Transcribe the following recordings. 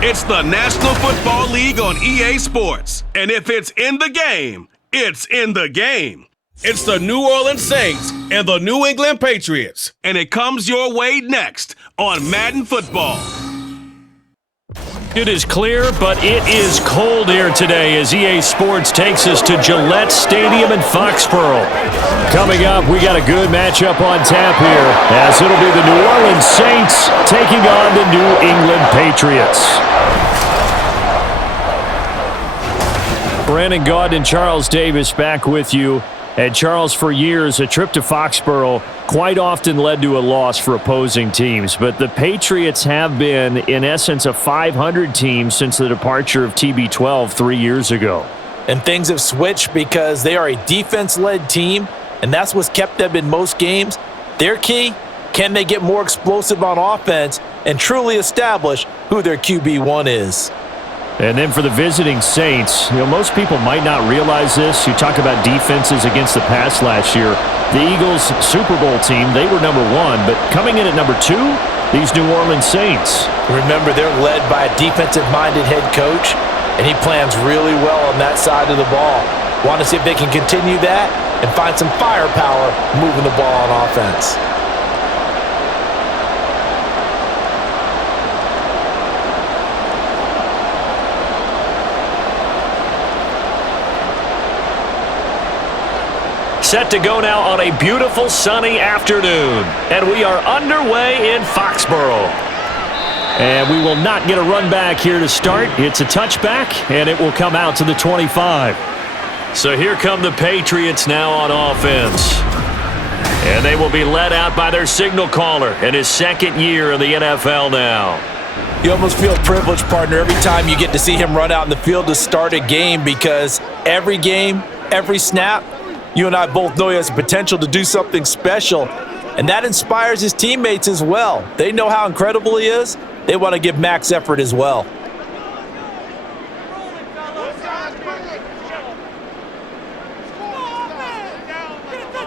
It's the National Football League on EA Sports. And if it's in the game, it's in the game. It's the New Orleans Saints and the New England Patriots. And it comes your way next on Madden Football. It is clear, but it is cold here today as EA Sports takes us to Gillette Stadium in Foxborough. Coming up, we got a good matchup on tap here, as it'll be the New Orleans Saints taking on the New England Patriots. Brandon Gaudin and Charles Davis back with you. And Charles, for years, a trip to Foxborough quite often led to a loss for opposing teams. But the Patriots have been, in essence, a 500 team since the departure of TB12 3 years ago. And things have switched because they are a defense-led team, and that's what's kept them in most games. Their key, can they get more explosive on offense and truly establish who their QB1 is? And then for the visiting Saints, most people might not realize this. You talk about defenses against the pass last year. The Eagles Super Bowl team, they were number 1, but coming in at number 2, these New Orleans Saints. Remember, they're led by a defensive-minded head coach, and he plans really well on that side of the ball. Want to see if they can continue that and find some firepower moving the ball on offense. Set to go now on a beautiful sunny afternoon. And we are underway in Foxborough. And we will not get a run back here to start. It's a touchback, and it will come out to the 25. So here come the Patriots now on offense. And they will be led out by their signal caller in his second year in the NFL now. You almost feel privileged, partner, every time you get to see him run out in the field to start a game, because every game, every snap, you and I both know he has the potential to do something special, and that inspires his teammates as well. They know how incredible he is. They want to give max effort as well.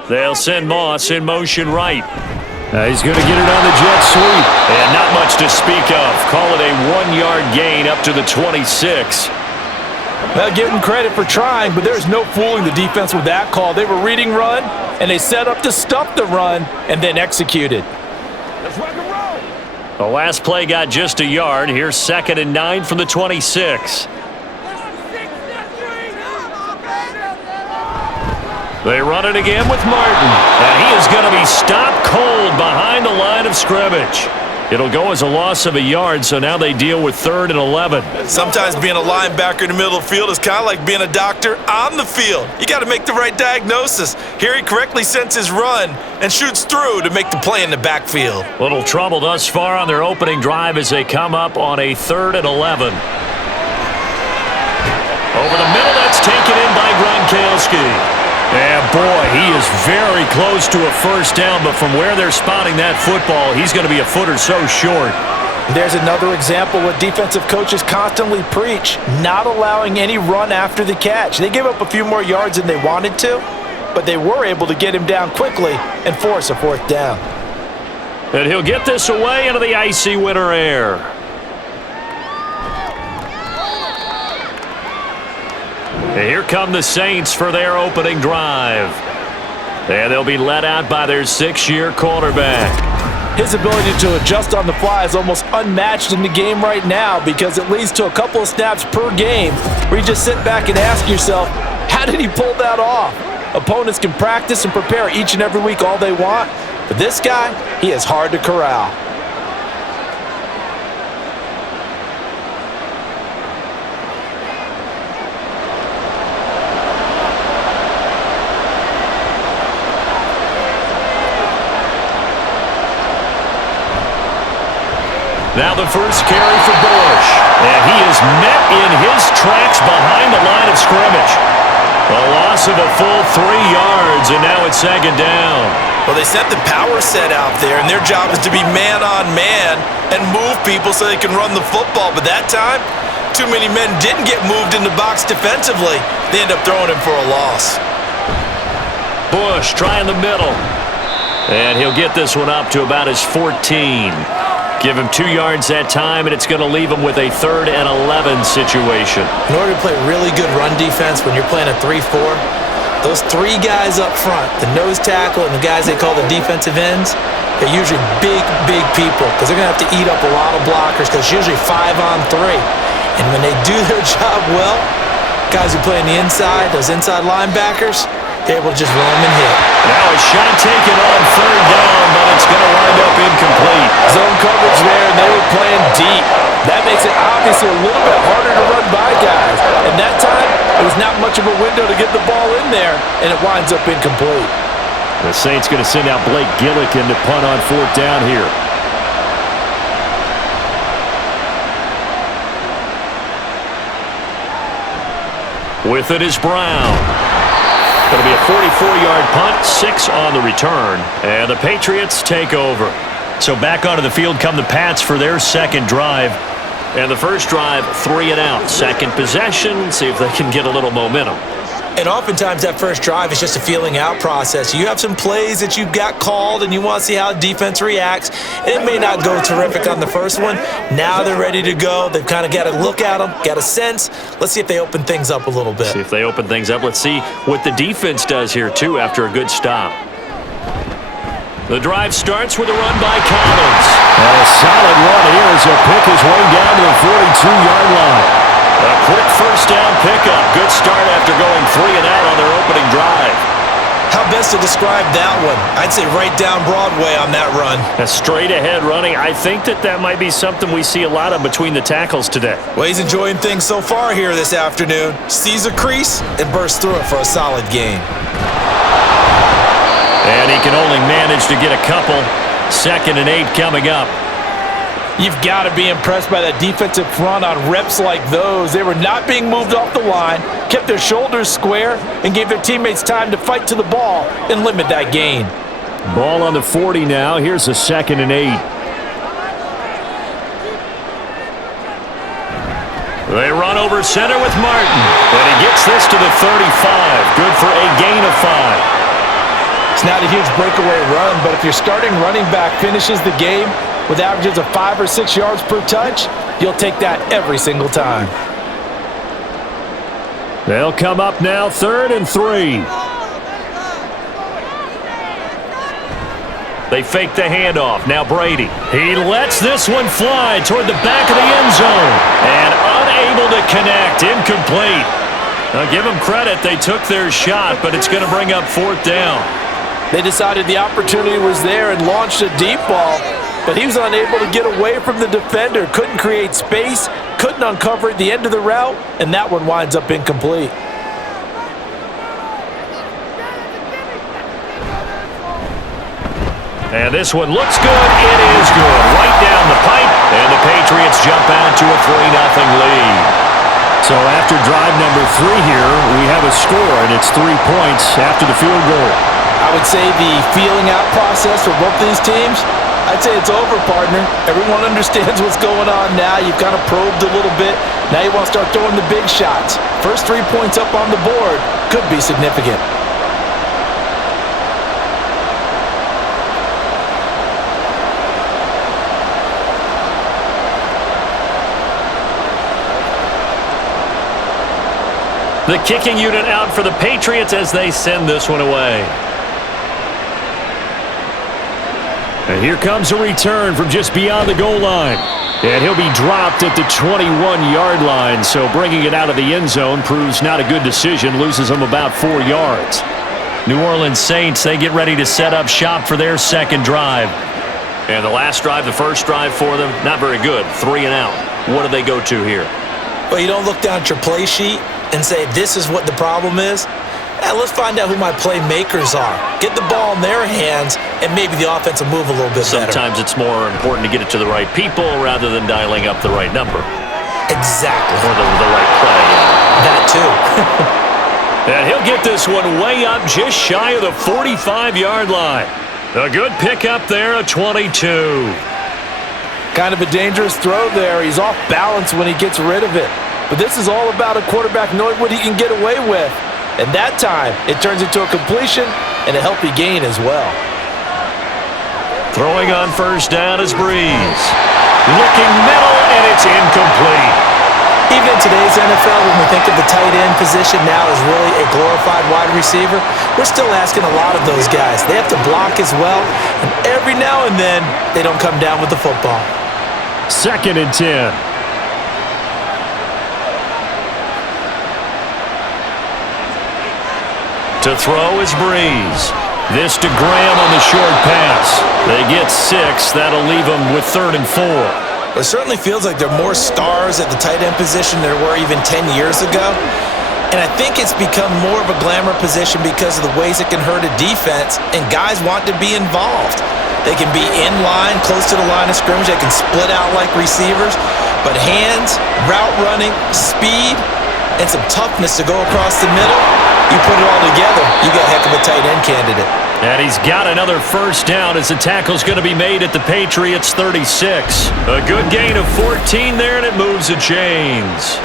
They'll send Moss in motion right. He's going to get it on the jet sweep. And not much to speak of. Call it a 1-yard gain up to the 26. Well, give them credit for trying, but there's no fooling the defense with that call. They were reading run, and they set up to stuff the run and then executed. Let's rock and roll. The last play got just a yard. Here's 2nd and 9 from the 26. They run it again with Martin, and he is going to be stopped cold behind the line of scrimmage. It'll go as a loss of a yard, so now they deal with 3rd and 11. Sometimes being a linebacker in the middle of the field is kind of like being a doctor on the field. You got to make the right diagnosis. Here he correctly sends his run and shoots through to make the play in the backfield. Little trouble thus far on their opening drive as they come up on a 3rd and 11. Over the middle, that's taken in by Gronkowski. And boy, he is very close to a first down, but from where they're spotting that football, he's going to be a foot or so short. There's another example what defensive coaches constantly preach, not allowing any run after the catch. They gave up a few more yards than they wanted to, but they were able to get him down quickly and force a 4th down. And he'll get this away into the icy winter air. And here come the Saints for their opening drive. And they'll be led out by their 6-year quarterback. His ability to adjust on the fly is almost unmatched in the game right now, because it leads to a couple of snaps per game where you just sit back and ask yourself, how did he pull that off? Opponents can practice and prepare each and every week all they want, but this guy, he is hard to corral. Now the first carry for Bush. And he is met in his tracks behind the line of scrimmage. A loss of a full 3 yards, and now it's 2nd down. Well, they sent the power set out there, and their job is to be man-on-man and move people so they can run the football. But that time, too many men didn't get moved in the box defensively. They end up throwing him for a loss. Bush trying the middle. And he'll get this one up to about his 14. Give him 2 yards that time, and it's going to leave him with a 3rd and 11 situation. In order to play really good run defense when you're playing a 3-4, those 3 guys up front, the nose tackle and the guys they call the defensive ends, they're usually big, big people because they're going to have to eat up a lot of blockers because it's usually 5-on-3. And when they do their job well, guys who play on the inside, those inside linebackers, they're able to just run them and hit. Now a shot taken on 3rd down, but it's going to wind up incomplete. Zone coverage there, and they were playing deep. That makes it obviously a little bit harder to run by guys. And that time, it was not much of a window to get the ball in there, and it winds up incomplete. The Saints going to send out Blake Gillikin to punt on 4th down here. With it is Brown. Going to be a 44-yard punt, 6 on the return, and the Patriots take over. So back onto the field come the Pats for their 2nd drive. And the first drive, 3 and out. 2nd possession, see if they can get a little momentum. And oftentimes that first drive is just a feeling out process. You have some plays that you've got called and you want to see how defense reacts. It may not go terrific on the first one. Now they're ready to go. They've kind of got to look at them, got a sense. Let's see if they open things up a little bit. See if they open things up. Let's see what the defense does here, too, after a good stop. The drive starts with a run by Collins. And a solid run here as he'll pick his way down to the 42-yard line. A quick first down pickup. Good start after going 3 and out on their opening drive. How best to describe that one? I'd say right down Broadway on that run. A straight ahead running. I think that might be something we see a lot of between the tackles today. Well, he's enjoying things so far here this afternoon. Sees a crease and bursts through it for a solid gain. And he can only manage to get a couple. 2nd and 8 coming up. You've got to be impressed by that defensive front on reps like those. They were not being moved off the line, kept their shoulders square, and gave their teammates time to fight to the ball and limit that gain. Ball on the 40 now. Here's a 2nd and 8. They run over center with Martin. And he gets this to the 35. Good for a gain of 5. It's not a huge breakaway run, but if your starting running back finishes the game with averages of 5 or 6 yards per touch, you'll take that every single time. They'll come up now 3rd and 3. They fake the handoff. Now Brady. He lets this one fly toward the back of the end zone. And unable to connect. Incomplete. Now give them credit. They took their shot, but it's going to bring up 4th down. They decided the opportunity was there and launched a deep ball, but he was unable to get away from the defender. Couldn't create space, couldn't uncover at the end of the route, and that one winds up incomplete. And this one looks good. It is good. Right down the pipe, and the Patriots jump out to a 3-0 lead. So after drive number 3 here, we have a score, and it's 3 points after the field goal. I would say the feeling out process for both these teams, I'd say it's over, partner. Everyone understands what's going on now. You've kind of probed a little bit. Now you want to start throwing the big shots. First 3 points up on the board could be significant. The kicking unit out for the Patriots as they send this one away. And here comes a return from just beyond the goal line. And he'll be dropped at the 21-yard line, so bringing it out of the end zone proves not a good decision, loses him about 4 yards. New Orleans Saints, they get ready to set up shop for their 2nd drive. And the last drive, the first drive for them, not very good. 3 and out. What do they go to here? Well, you don't look down at your play sheet and say, this is what the problem is. Let's find out who my playmakers are. Get the ball in their hands, and maybe the offense will move a little bit better. Sometimes it's more important to get it to the right people rather than dialing up the right number. Exactly. Or the right play. That too. And he'll get this one way up just shy of the 45-yard line. A good pickup there, a 22. Kind of a dangerous throw there. He's off balance when he gets rid of it. But this is all about a quarterback knowing what he can get away with. And that time, it turns into a completion and a healthy gain as well. Throwing on first down is Breeze. Looking middle, and it's incomplete. Even in today's NFL, when we think of the tight end position now as really a glorified wide receiver, we're still asking a lot of those guys. They have to block as well, and every now and then, they don't come down with the football. 2nd and 10. To throw is Breeze. This to Graham on the short pass. They get 6. That'll leave them with 3rd and 4. It certainly feels like there are more stars at the tight end position than there were even 10 years ago. And I think it's become more of a glamour position because of the ways it can hurt a defense, and guys want to be involved. They can be in line, close to the line of scrimmage. They can split out like receivers. But hands, route running, speed, and some toughness to go across the middle, you put it all together, you got a heck of a tight end candidate. And he's got another first down as the tackle's going to be made at the Patriots' 36. A good gain of 14 there, and it moves the chains.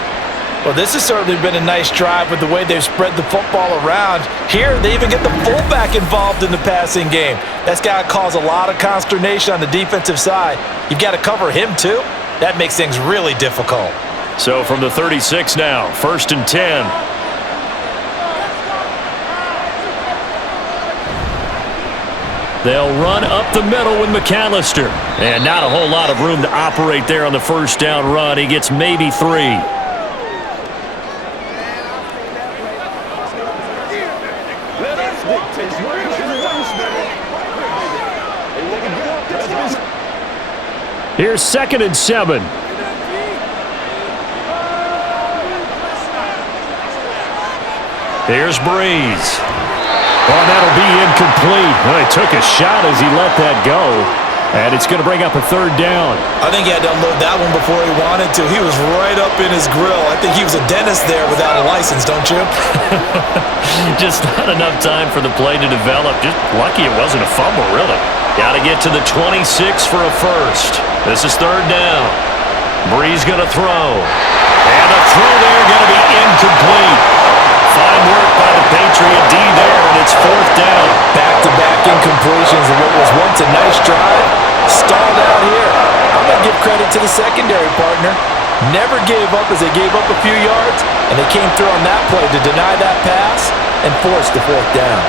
Well, this has certainly been a nice drive with the way they've spread the football around. Here, they even get the fullback involved in the passing game. That's got to cause a lot of consternation on the defensive side. You've got to cover him, too. That makes things really difficult. So from the 36 now, 1st and 10. They'll run up the middle with McAllister. And not a whole lot of room to operate there on the first down run. He gets maybe 3. Here's 2nd and 7. Here's Breeze. Oh, that'll be incomplete. Well, he took a shot as he let that go. And it's going to bring up a 3rd down. I think he had to unload that one before he wanted to. He was right up in his grill. I think he was a dentist there without a license, don't you? Just not enough time for the play to develop. Just lucky it wasn't a fumble, really. Got to get to the 26 for a first. This is 3rd down. Breeze going to throw. And the throw there going to be incomplete. Fine work by the Patriot D there, and it's 4th down. Back-to-back incompletions of what was once a nice drive. Stalled out here. I'm going to give credit to the secondary partner. Never gave up as they gave up a few yards, and they came through on that play to deny that pass and force the 4th down.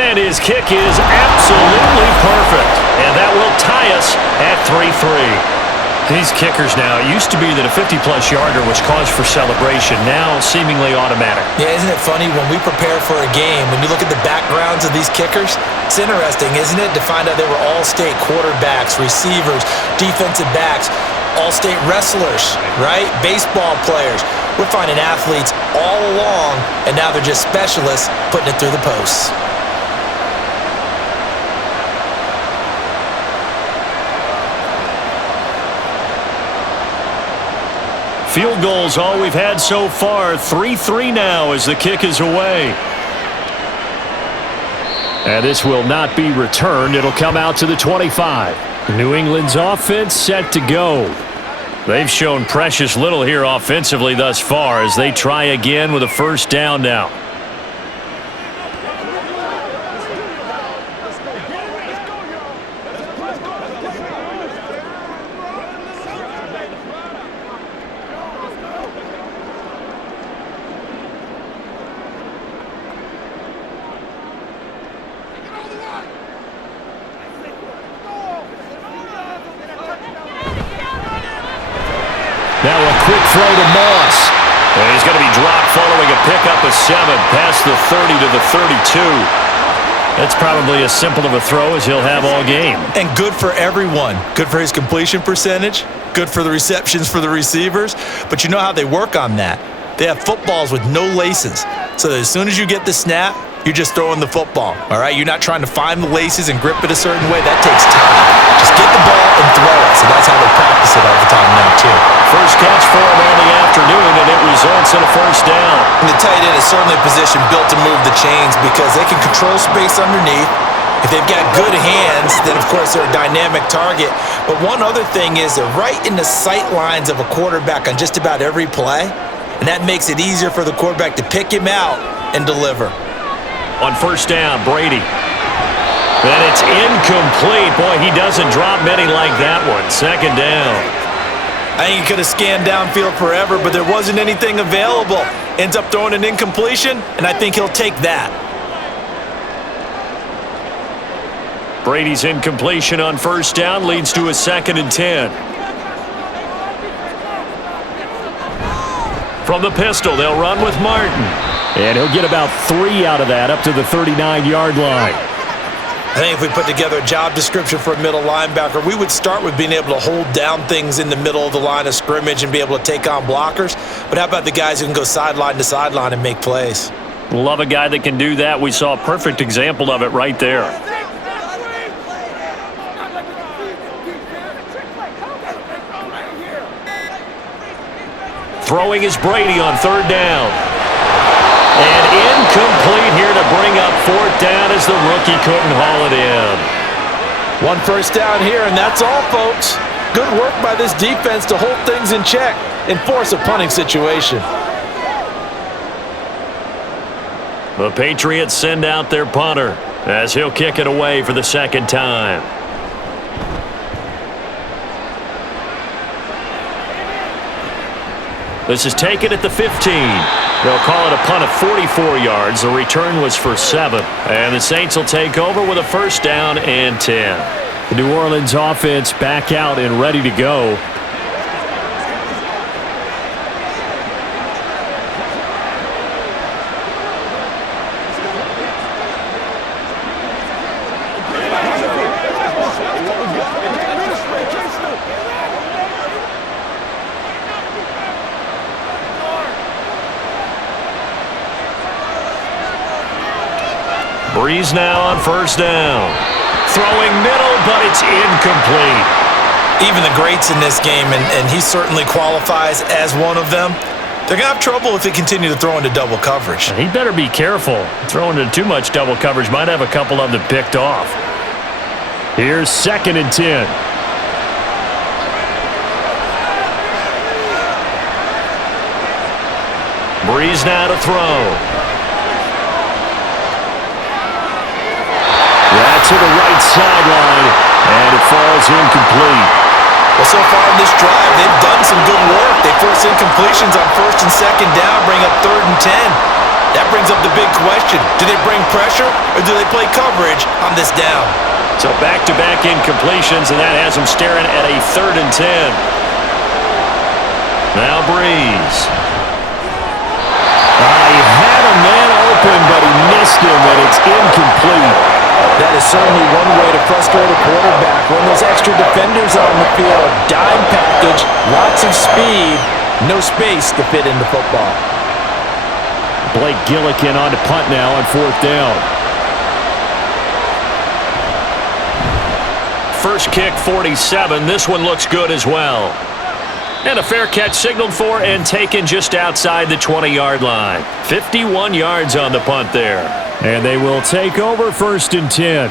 And his kick is absolutely perfect. And that will tie us at 3-3. These kickers now, it used to be that a 50-plus yarder was cause for celebration, now seemingly automatic. Yeah, isn't it funny when we prepare for a game, when you look at the backgrounds of these kickers, it's interesting, isn't it, to find out they were all-state quarterbacks, receivers, defensive backs, all-state wrestlers, right? Baseball players. We're finding athletes all along, and now they're just specialists putting it through the posts. Field goals all we've had so far. 3-3 now as the kick is away. And this will not be returned. It'll come out to the 25. New England's offense set to go. They've shown precious little here offensively thus far as they try again with a first down now. Now a quick throw to Moss. And he's going to be dropped following a pickup of 7 past the 30 to the 32. That's probably as simple of a throw as he'll have all game. And good for everyone. Good for his completion percentage. Good for the receptions for the receivers. But you know how they work on that. They have footballs with no laces. So that as soon as you get the snap, you're just throwing the football, all right? You're not trying to find the laces and grip it a certain way. That takes time. Just get the ball and throw it. So that's how they practice it all the time now, too. First catch for him on the afternoon, and it results in a first down. And the tight end is certainly a position built to move the chains because they can control space underneath. If they've got good hands, then, of course, they're a dynamic target. But one other thing is they're right in the sight lines of a quarterback on just about every play, and that makes it easier for the quarterback to pick him out and deliver. On first down, Brady. And it's incomplete. Boy, he doesn't drop many like that one. Second down. I think he could have scanned downfield forever, but there wasn't anything available. Ends up throwing an incompletion, and I think he'll take that. Brady's incompletion on first down leads to a 2nd and 10. From the pistol, they'll run with Martin. And he'll get about 3 out of that, up to the 39-yard line. I think if we put together a job description for a middle linebacker, we would start with being able to hold down things in the middle of the line of scrimmage and be able to take on blockers. But how about the guys who can go sideline to sideline and make plays? Love a guy that can do that. We saw a perfect example of it right there. Throwing is Brady on third down. And incomplete here to bring up fourth down as the rookie couldn't haul it in. 1 first down here, and that's all, folks. Good work by this defense to hold things in check and force a punting situation. The Patriots send out their punter as he'll kick it away for the second time. This is taken at the 15. They'll call it a punt of 44 yards. The return was for 7. And the Saints will take over with a first down and 10. The New Orleans offense back out and ready to go. Breeze now on first down. Throwing middle, but it's incomplete. Even the greats in this game, and he certainly qualifies as one of them, they're going to have trouble if they continue to throw into double coverage. He better be careful. Throwing into too much double coverage might have a couple of them picked off. Here's 2nd and 10. Breeze now to throw. To the right sideline, and it falls incomplete. Well, so far in this drive, they've done some good work. They force incompletions on first and second down, bring up 3rd and 10. That brings up the big question. Do they bring pressure, or do they play coverage on this down? So back-to-back incompletions, and that has them staring at a 3rd and 10. Now Breeze. He had a man open, but he missed him, and it's incomplete. That is certainly one way to frustrate a quarterback. When those extra defenders on the field, dime package, lots of speed, no space to fit into football. Blake Gillikin on to punt now on 4th down. First kick, 47. This one looks good as well. And a fair catch signaled for and taken just outside the 20-yard line. 51 yards on the punt there. And they will take over 1st and 10.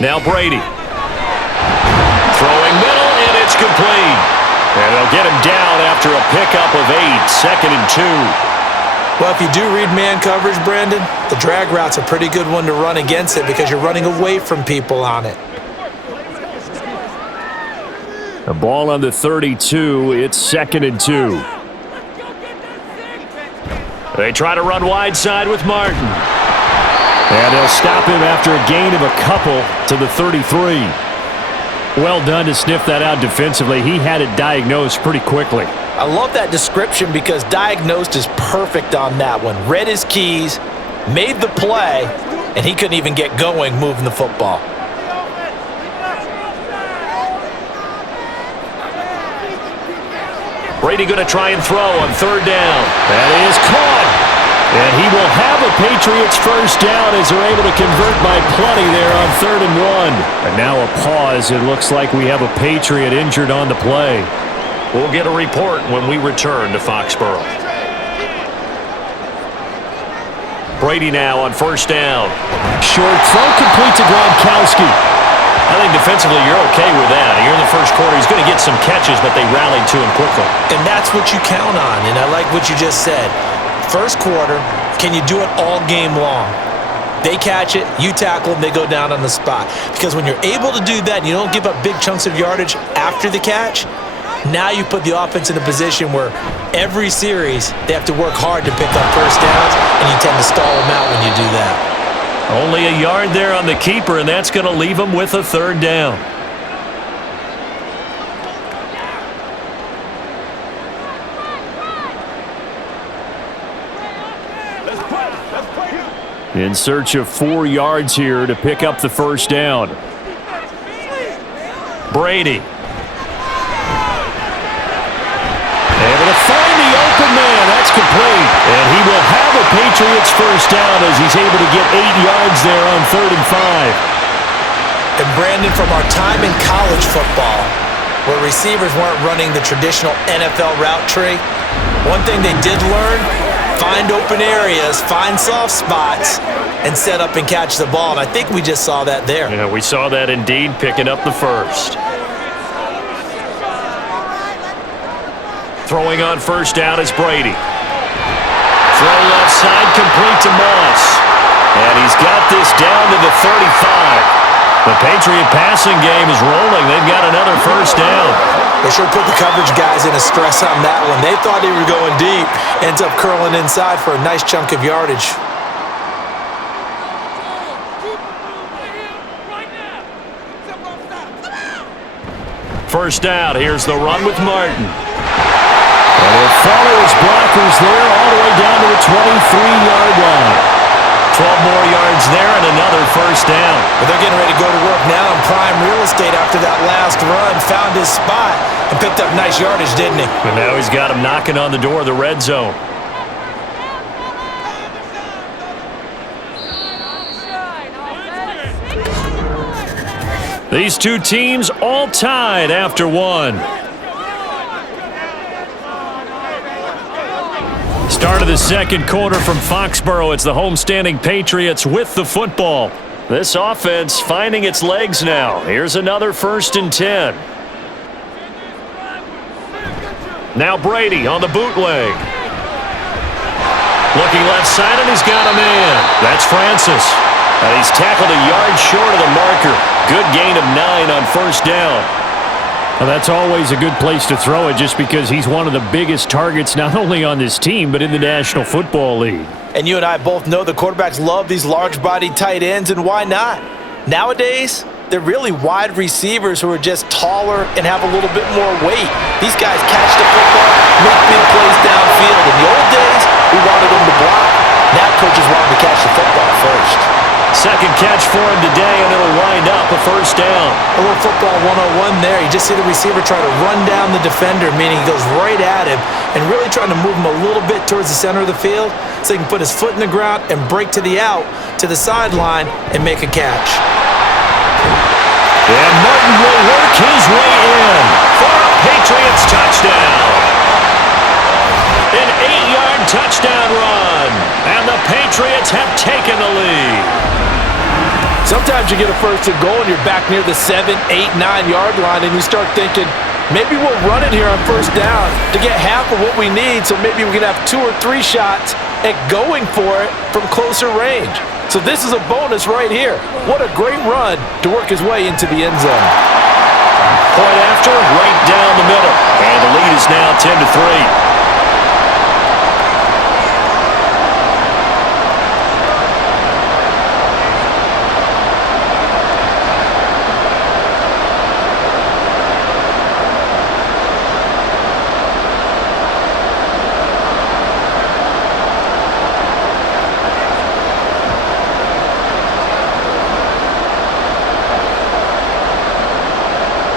Now Brady. Throwing middle, and it's complete. And they'll get him down after a pickup of 8, 2nd and 2. Well, if you do read man coverage, Brandon, the drag route's a pretty good one to run against it because you're running away from people on it. The ball on the 32. It's 2nd and 2. They try to run wide side with Martin. And they'll stop him after a gain of a couple to the 33. Well done to sniff that out defensively. He had it diagnosed pretty quickly. I love that description because diagnosed is perfect on that one. Read his keys, made the play, and he couldn't even get going moving the football. Brady going to try and throw on 3rd down. That is caught. And he will have a Patriots first down as they're able to convert by plenty there on 3rd and 1. And now a pause. It looks like we have a Patriot injured on the play. We'll get a report when we return to Foxborough. Brady now on first down. Short throw complete to Gronkowski. I think defensively you're okay with that. Here in the first quarter, he's going to get some catches, but they rallied to him quickly. And that's what you count on, and I like what you just said. First quarter, can you do it all game long? They catch it, you tackle them, they go down on the spot. Because when you're able to do that and you don't give up big chunks of yardage after the catch, now you put the offense in a position where every series they have to work hard to pick up first downs, and you tend to stall them out when you do that. Only a yard there on the keeper, and that's going to leave him with a third down. In search of 4 yards here to pick up the first down. Brady. Able to find the open man. That's complete. And he will have a Patriots first down as he's able to get 8 yards there on 3rd and 5. And Brandon, from our time in college football, where receivers weren't running the traditional NFL route tree, one thing they did learn: find open areas, find soft spots, and set up and catch the ball. And I think we just saw that there. Yeah, we saw that indeed, picking up the first. Throwing on first down is Brady. Throw left side, complete to Moss. And he's got this down to the 35. The Patriot passing game is rolling. They've got another first down. They sure put the coverage guys in a stress on that one. They thought they were going deep. Ends up curling inside for a nice chunk of yardage. First down. Here's the run with Martin. And he'll follow his blockers there all the way down to the 23-yard line. 12 more yards there and another first down. But they're getting ready to go to work now in prime real estate after that last run. Found his spot and picked up nice yardage, didn't he? And now he's got him knocking on the door of the red zone. These two teams all tied after one. Start of the second quarter from Foxborough. It's the homestanding Patriots with the football. This offense finding its legs now. Here's another 1st and 10. Now Brady on the bootleg. Looking left side, and he's got a man. That's Francis. And he's tackled a yard short of the marker. Good gain of 9 on first down. Well, that's always a good place to throw it, just because he's one of the biggest targets not only on this team but in the National Football League. And you and I both know the quarterbacks love these large-bodied tight ends, and why not? Nowadays, they're really wide receivers who are just taller and have a little bit more weight. These guys catch the football, make big plays downfield. In the old days, we wanted them to block. Now coaches want them to catch the football first. Second catch for him today, and it'll wind up a first down. A little football 101 there. You just see the receiver try to run down the defender, meaning he goes right at him and really trying to move him a little bit towards the center of the field so he can put his foot in the ground and break to the out, to the sideline, and make a catch. And Martin will work his way in for a Patriots touchdown. An 8-yard touchdown run, and the Patriots have taken the lead. Sometimes you get a first and goal and you're back near the 7, 8, 9-yard line, and you start thinking, maybe we'll run it here on first down to get half of what we need, so maybe we can have 2 or 3 shots at going for it from closer range. So this is a bonus right here. What a great run to work his way into the end zone. Point after, right down the middle, and the lead is now 10-3.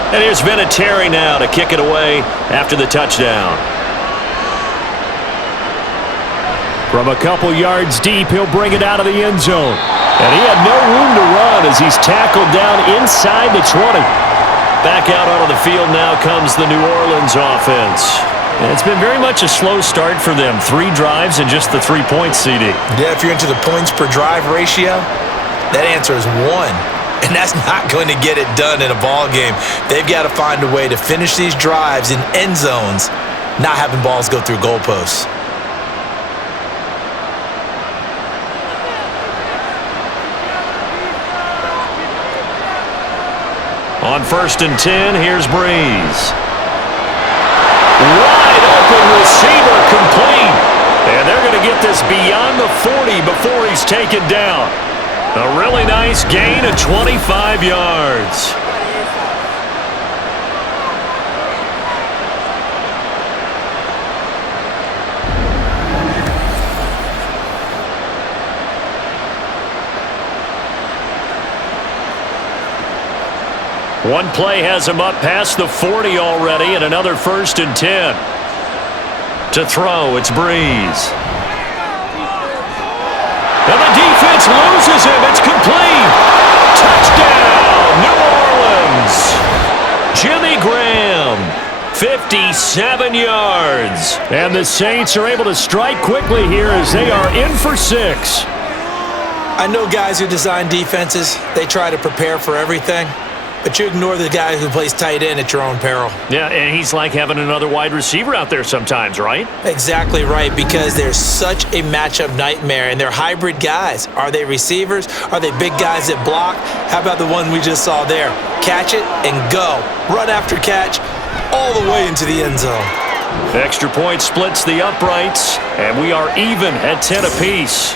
And here's Vinatieri now to kick it away after the touchdown. From a couple yards deep, he'll bring it out of the end zone. And he had no room to run as he's tackled down inside the 20. Back out onto the field now comes the New Orleans offense. And it's been very much a slow start for them. 3 drives and just the 3 points, CD. Yeah, if you're into the points per drive ratio, that answer is 1. And that's not going to get it done in a ball game. They've got to find a way to finish these drives in end zones, not having balls go through goalposts. On 1st and 10, here's Breeze. Wide open receiver, complete. And they're going to get this beyond the 40 before he's taken down. A really nice gain of 25 yards. One play has him up past the 40 already, and another 1st and 10. To throw, it's Breeze. And the defense loses him. It's complete. Touchdown, New Orleans. Jimmy Graham, 57 yards. And the Saints are able to strike quickly here as they are in for 6. I know guys who design defenses, they try to prepare for everything. But you ignore the guy who plays tight end at your own peril. Yeah, and he's like having another wide receiver out there sometimes, right? Exactly right, because they're such a matchup nightmare, and they're hybrid guys. Are they receivers? Are they big guys that block? How about the one we just saw there? Catch it and go. Run after catch all the way into the end zone. Extra point splits the uprights, and we are even at 10 apiece.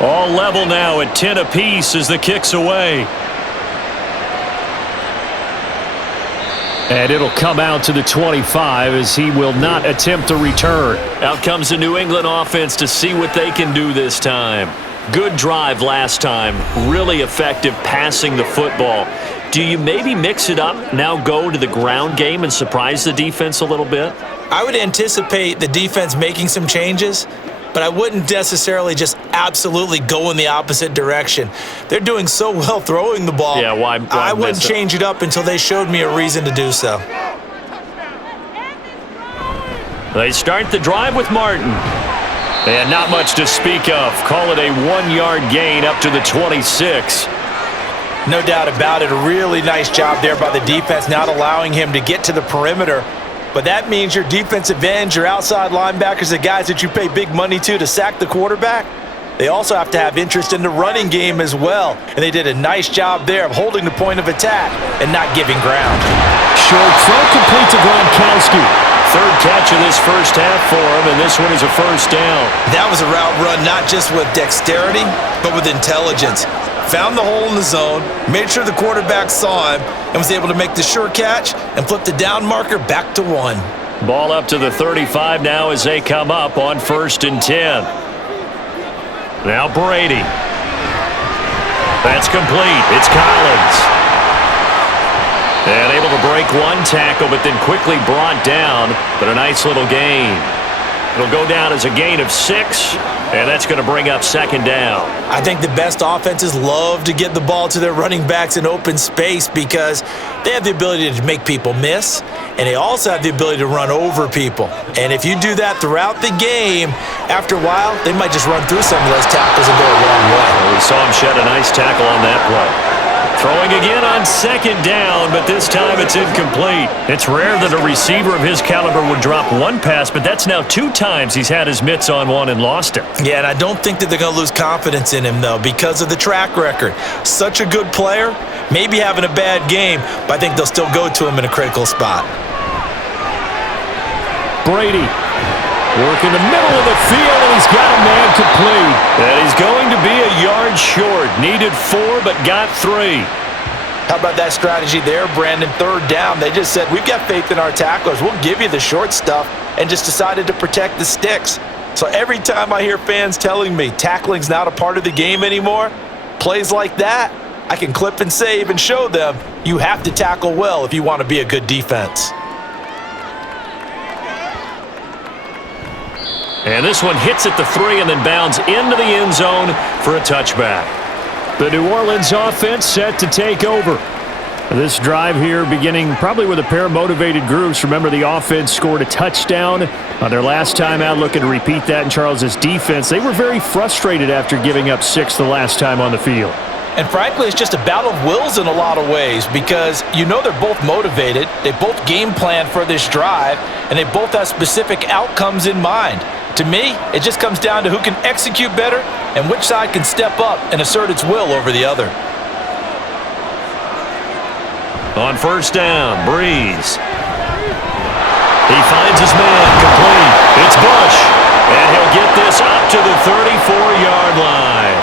All level now at 10 apiece as the kick's away. And it'll come out to the 25 as he will not attempt a return. Out comes the New England offense to see what they can do this time. Good drive last time. Really effective passing the football. Do you maybe mix it up, now go to the ground game and surprise the defense a little bit? I would anticipate the defense making some changes, but I wouldn't necessarily just absolutely go in the opposite direction. They're doing so well throwing the ball. Yeah, why I wouldn't change it up until they showed me a reason to do so. They start the drive with Martin. And not much to speak of. Call it a 1-yard gain up to the 26. No doubt about it. A really nice job there by the defense, not allowing him to get to the perimeter. But that means your defensive ends, your outside linebackers, the guys that you pay big money to sack the quarterback, they also have to have interest in the running game as well. And they did a nice job there of holding the point of attack and not giving ground. Short throw complete to Gronkowski. Third catch of this first half for him, and this one is a first down. That was a route run not just with dexterity, but with intelligence. Found the hole in the zone, made sure the quarterback saw him, and was able to make the sure catch and flip the down marker back to 1. Ball up to the 35 now as they come up on 1st and 10. Now Brady. That's complete. It's Collins. And able to break one tackle, but then quickly brought down. But a nice little gain. It'll go down as a gain of 6, and that's going to bring up 2nd down. I think the best offenses love to get the ball to their running backs in open space because they have the ability to make people miss, and they also have the ability to run over people. And if you do that throughout the game, after a while, they might just run through some of those tackles and go a long way. Well, we saw him shed a nice tackle on that play. Throwing again on 2nd down, but this time it's incomplete. It's rare that a receiver of his caliber would drop one pass, but that's now 2 times he's had his mitts on one and lost it. Yeah, and I don't think that they're going to lose confidence in him, though, because of the track record. Such a good player, maybe having a bad game, but I think they'll still go to him in a critical spot. Brady. Work in the middle of the field, and he's got a man complete. And he's going to be a yard short. Needed 4, but got 3. How about that strategy there, Brandon? Third down, they just said, we've got faith in our tacklers. We'll give you the short stuff, and just decided to protect the sticks. So every time I hear fans telling me tackling's not a part of the game anymore, plays like that, I can clip and save and show them you have to tackle well if you want to be a good defense. And this one hits at the 3 and then bounds into the end zone for a touchback. The New Orleans offense set to take over. This drive here beginning probably with a pair of motivated groups. Remember, the offense scored a touchdown on their last time out, looking to repeat that in Charles' defense. They were very frustrated after giving up 6 the last time on the field. And frankly, it's just a battle of wills in a lot of ways because you know they're both motivated, they both game plan for this drive, and they both have specific outcomes in mind. To me, it just comes down to who can execute better and which side can step up and assert its will over the other. On first down, Breeze. He finds his man, complete. It's Bush, and he'll get this up to the 34-yard line.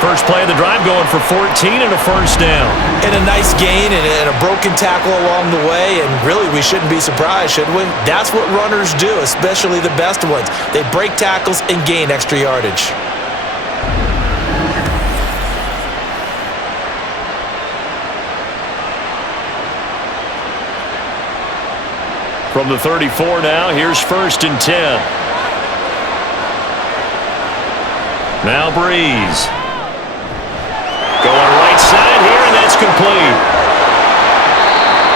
First play of the drive going for 14 and a first down. And a nice gain and a broken tackle along the way, and really we shouldn't be surprised, should we? That's what runners do, especially the best ones. They break tackles and gain extra yardage. From the 34 now, here's first and 10. Now Breeze. Going right side here, and that's complete.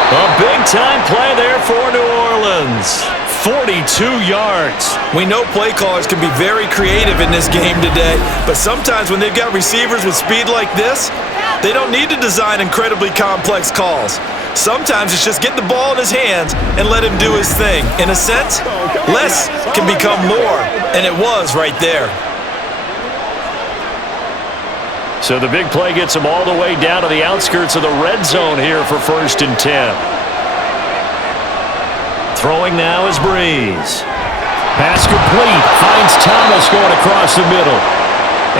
A big-time play there for New Orleans. 42 yards. We know play callers can be very creative in this game today, but sometimes when they've got receivers with speed like this, they don't need to design incredibly complex calls. Sometimes it's just get the ball in his hands and let him do his thing. In a sense, less can become more, and it was right there. So the big play gets him all the way down to the outskirts of the red zone here for first and 10. Throwing now is Breeze. Pass complete. Finds Thomas going across the middle.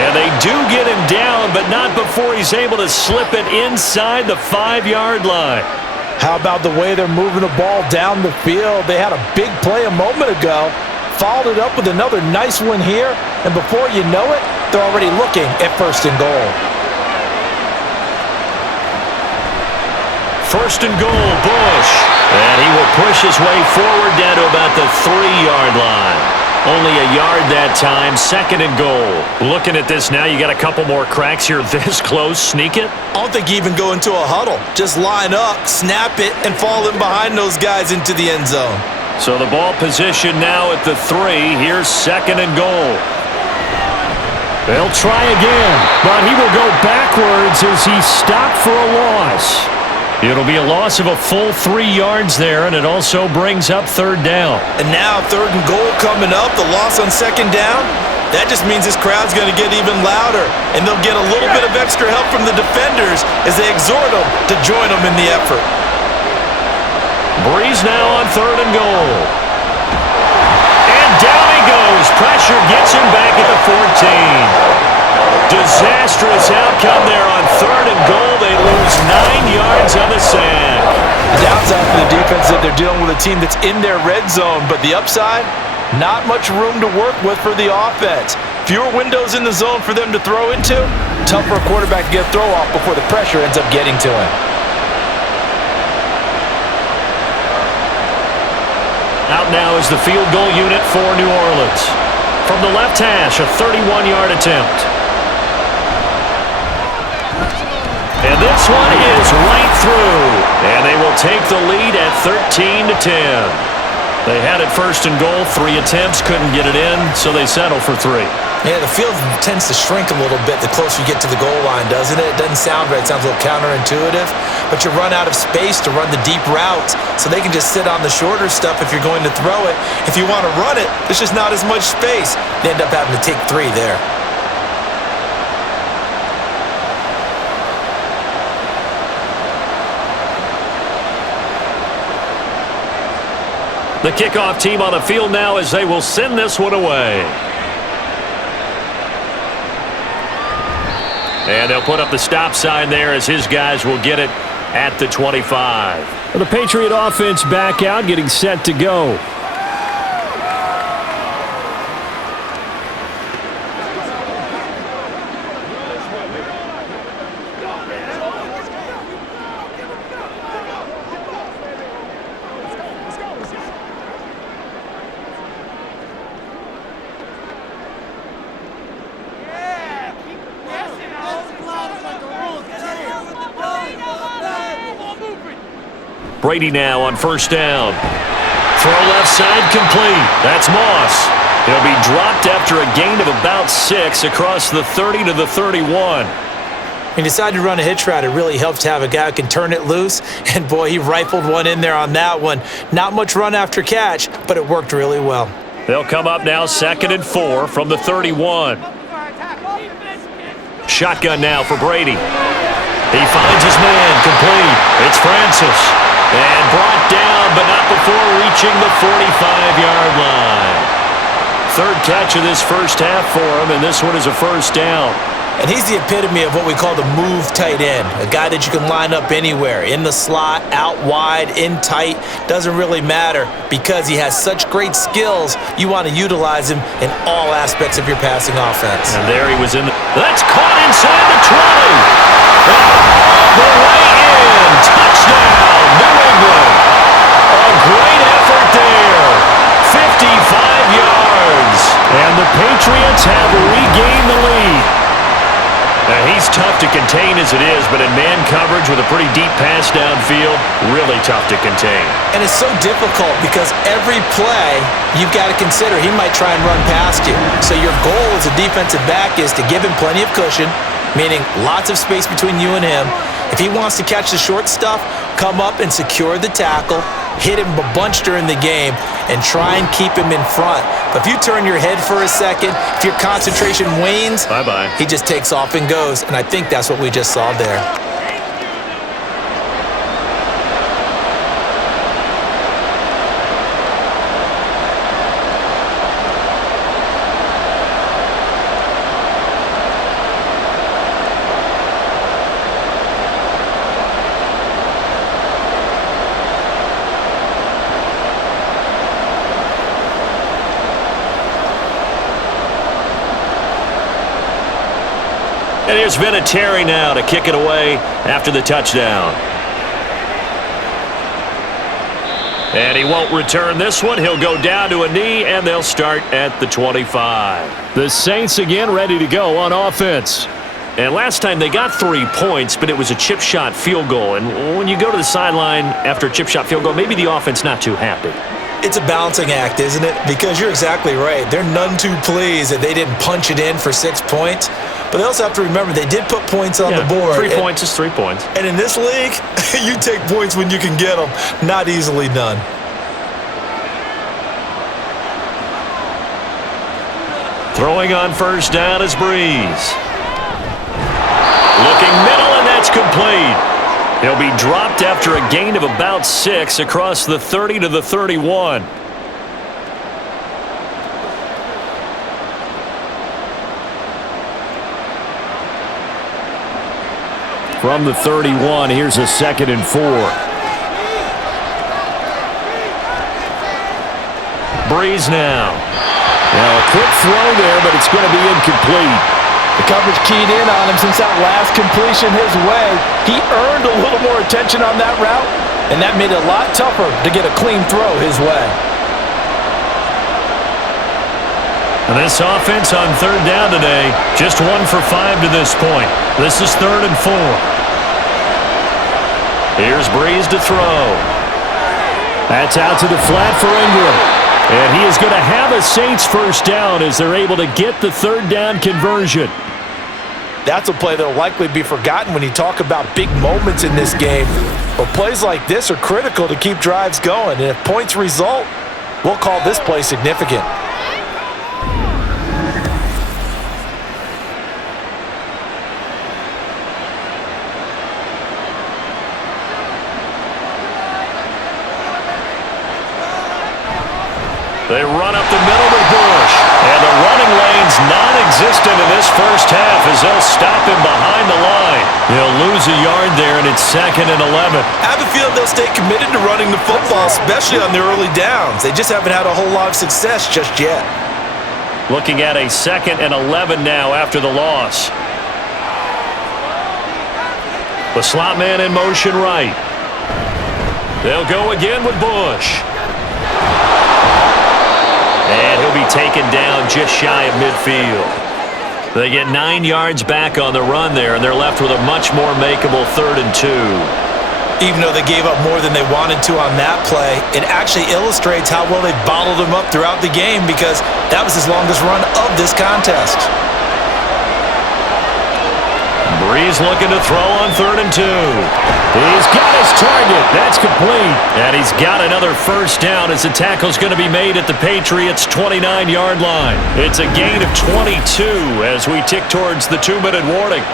And they do get him down, but not before he's able to slip it inside the 5-yard line. How about the way they're moving the ball down the field? They had a big play a moment ago, followed it up with another nice one here, and before you know it, they're already looking at first and goal. First and goal, Bush. And he will push his way forward down to about the 3-yard line. Only a yard that time, second and goal. Looking at this now, you got a couple more cracks here this close. Sneak it? I don't think you even go into a huddle. Just line up, snap it, and fall in behind those guys into the end zone. So the ball position now at the 3. Here's second and goal. They'll try again, but he will go backwards as he's stopped for a loss. It'll be a loss of a full 3 yards there, and it also brings up third down. And now third and goal coming up, the loss on second down. That just means this crowd's going to get even louder, and they'll get a little bit of extra help from the defenders as they exhort them to join them in the effort. Breeze now on third and goal. And down he goes. Pressure gets him back at the 14. Disastrous outcome there on third and goal. They lose 9 yards on the sack. The downside for the defense is that they're dealing with a team that's in their red zone, but the upside, not much room to work with for the offense. Fewer windows in the zone for them to throw into. Tough for a quarterback to get a throw off before the pressure ends up getting to him. Out now is the field goal unit for New Orleans. From the left hash, a 31-yard attempt. And this one is right through. And they will take the lead at 13-10. They had it first and goal, 3 attempts, couldn't get it in, so they settle for 3. Yeah, the field tends to shrink a little bit the closer you get to the goal line, doesn't it? It doesn't sound right. It sounds a little counterintuitive. But you run out of space to run the deep routes, so they can just sit on the shorter stuff if you're going to throw it. If you want to run it, there's just not as much space. They end up having to take 3 there. The kickoff team on the field now as they will send this one away. And they'll put up the stop sign there as his guys will get it at the 25. The Patriot offense back out, getting set to go. Brady now on first down. Throw left side complete. That's Moss. He'll be dropped after a gain of about 6 across the 30 to the 31. He decided to run a hitch route. It really helps to have a guy who can turn it loose. And, boy, he rifled one in there on that one. Not much run after catch, but it worked really well. They'll come up now 2nd and 4 from the 31. Shotgun now for Brady. He finds his man complete. It's Francis. And brought down, but not before reaching the 45-yard line. Third catch of this first half for him, and this one is a first down. And he's the epitome of what we call the move tight end, a guy that you can line up anywhere, in the slot, out wide, in tight, doesn't really matter because he has such great skills. You want to utilize him in all aspects of your passing offense. And there he was in. That's caught inside the 20. And all the way in. Touchdown, New England. A great effort there. 55 yards. And the Patriots have regained the lead. Now, he's tough to contain as it is, but in man coverage with a pretty deep pass downfield, really tough to contain. And it's so difficult because every play you've got to consider he might try and run past you. So your goal as a defensive back is to give him plenty of cushion, meaning lots of space between you and him. If he wants to catch the short stuff, come up and secure the tackle, hit him a bunch during the game, and try and keep him in front. But if you turn your head for a second, if your concentration wanes, bye-bye. He just takes off and goes, and I think that's what we just saw there. And here's Vinatieri now to kick it away after the touchdown. And he won't return this one. He'll go down to a knee, and they'll start at the 25. The Saints again ready to go on offense. And last time they got 3 points, but it was a chip shot field goal. And when you go to the sideline after a chip shot field goal, maybe the offense not too happy. It's a balancing act, isn't it? Because you're exactly right. They're none too pleased that they didn't punch it in for 6 points. But they also have to remember they did put points on the board. 3 points is 3 points. And in this league, you take points when you can get them. Not easily done. Throwing on first down is Breeze. Looking middle, and that's complete. He'll be dropped after a gain of about 6 across the 30 to the 31. From the 31, here's a 2nd and 4. Breeze now. Now a quick throw there, but it's going to be incomplete. The coverage keyed in on him since that last completion his way. He earned a little more attention on that route, and that made it a lot tougher to get a clean throw his way. And this offense on third down today, just 1 for 5 to this point. This is 3rd and 4. Here's Breeze to throw. That's out to the flat for Ingram. And he is going to have a Saints first down as they're able to get the 3rd down conversion. That's a play that will likely be forgotten when you talk about big moments in this game. But plays like this are critical to keep drives going. And if points result, we'll call this play significant. They run up the middle with Bush. And the running lane's not non-existent in this first half as they'll stop him behind the line. They'll lose a yard there, and it's 2nd and 11. I have a feeling they'll stay committed to running the football, especially on their early downs. They just haven't had a whole lot of success just yet. Looking at a 2nd and 11 now after the loss. The slot man in motion right. They'll go again with Bush. And he'll be taken down just shy of midfield. They get 9 yards back on the run there, and they're left with a much more makeable 3rd and 2. Even though they gave up more than they wanted to on that play, it actually illustrates how well they bottled him up throughout the game because that was his longest run of this contest. Breeze looking to throw on 3rd and 2. He's got his target. That's complete. And he's got another first down as the tackle's going to be made at the Patriots' 29-yard line. It's a gain of 22 as we tick towards the 2-minute warning.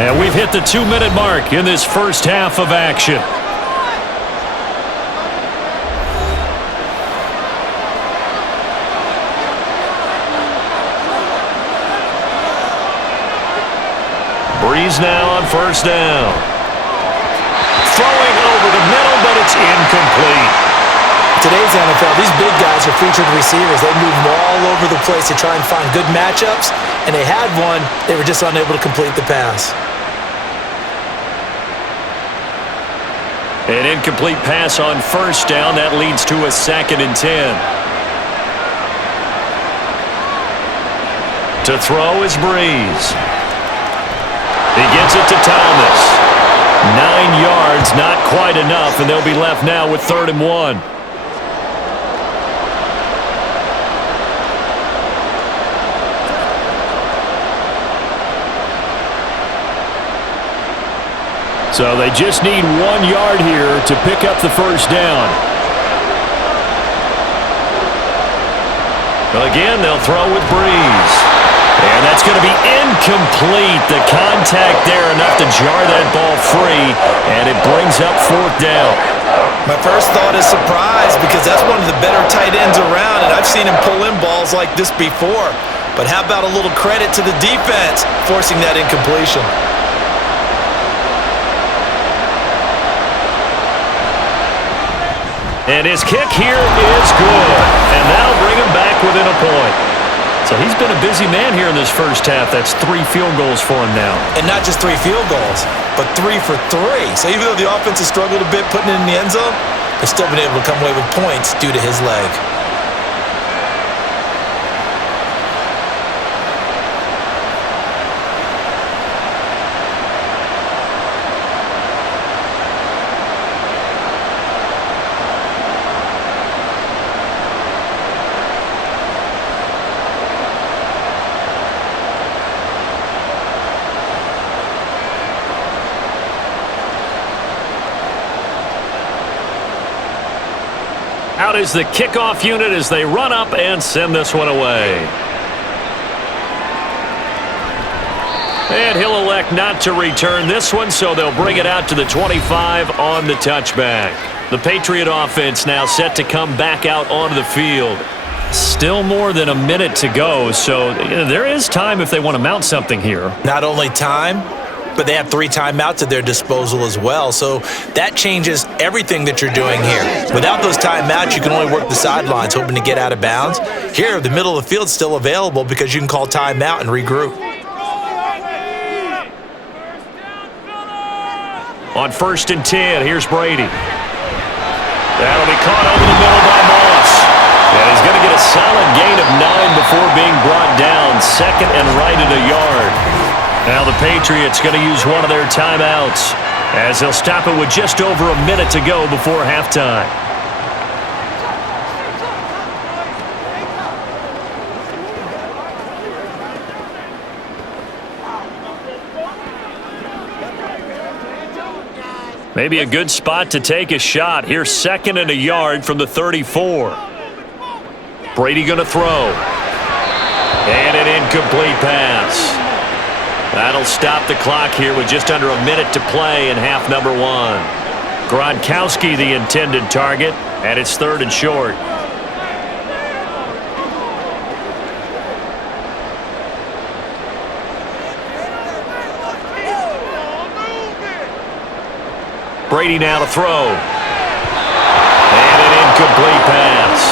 And we've hit the 2-minute mark in this first half of action. Breeze now on first down. Throwing over the middle, but it's incomplete. Today's NFL, these big guys are featured receivers. They move them all over the place to try and find good matchups, and they had one. They were just unable to complete the pass. An incomplete pass on first down. That leads to a 2nd and 10. To throw is Breeze. He gets it to Thomas. 9 yards, not quite enough, and they'll be left now with 3rd and 1. So they just need 1 yard here to pick up the first down. Again, they'll throw with Breeze. And that's going to be incomplete. The contact there enough to jar that ball free, and it brings up 4th down. My first thought is surprise because that's one of the better tight ends around, and I've seen him pull in balls like this before. But how about a little credit to the defense forcing that incompletion? And his kick here is good. And that'll bring him back within a point. So he's been a busy man here in this first half. That's 3 field goals for him now. And not just 3 field goals, but 3 for 3. So even though the offense has struggled a bit putting it in the end zone, they've still been able to come away with points due to his leg. Out is the kickoff unit as they run up and send this one away. And he'll elect not to return this one, so they'll bring it out to the 25 on the touchback. The Patriot offense now set to come back out onto the field. Still more than a minute to go, so there is time if they want to mount something here. Not only time, but they have 3 timeouts at their disposal as well. So that changes everything that you're doing here. Without those timeouts, you can only work the sidelines, hoping to get out of bounds. Here, the middle of the field's still available because you can call timeout and regroup. On 1st and 10, here's Brady. That'll be caught over the middle by Moss. And he's going to get a solid gain of 9 before being brought down. 2nd and right at a yard. Now the Patriots going to use one of their timeouts as they'll stop it with just over a minute to go before halftime. Maybe a good spot to take a shot. Here's 2nd and a yard from the 34. Brady going to throw. And an incomplete pass. That'll stop the clock here with just under a minute to play in half number one. Gronkowski the intended target, and it's 3rd and short. Brady now to throw. And an incomplete pass.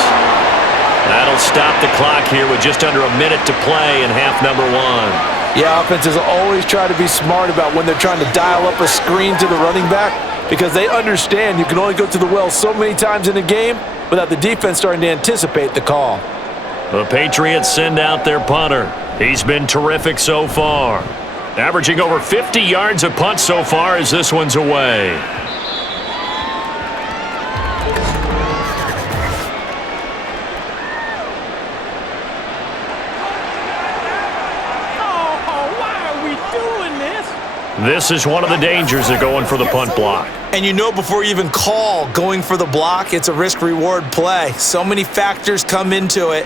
That'll stop the clock here with just under a minute to play in half number one. Yeah, offenses always try to be smart about when they're trying to dial up a screen to the running back because they understand you can only go to the well so many times in a game without the defense starting to anticipate the call. The Patriots send out their punter. He's been terrific so far. Averaging over 50 yards a punt so far as this one's away. This is one of the dangers of going for the punt block. And you know before you even call going for the block, it's a risk-reward play. So many factors come into it.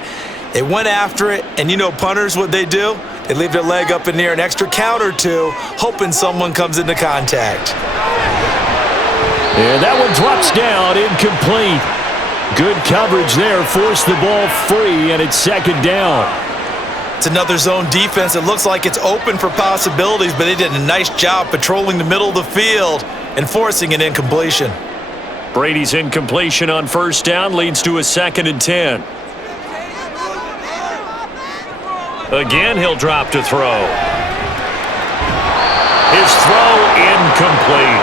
They went after it, and you know punters, what they do? They leave their leg up in the air an extra count or two, hoping someone comes into contact. And that one drops down, incomplete. Good coverage there, forced the ball free, and it's 2nd down. It's another zone defense. It looks like it's open for possibilities, but they did a nice job patrolling the middle of the field and forcing an incompletion. Brady's incompletion on 1st down leads to a 2nd and 10. Again, he'll drop to throw. His throw incomplete.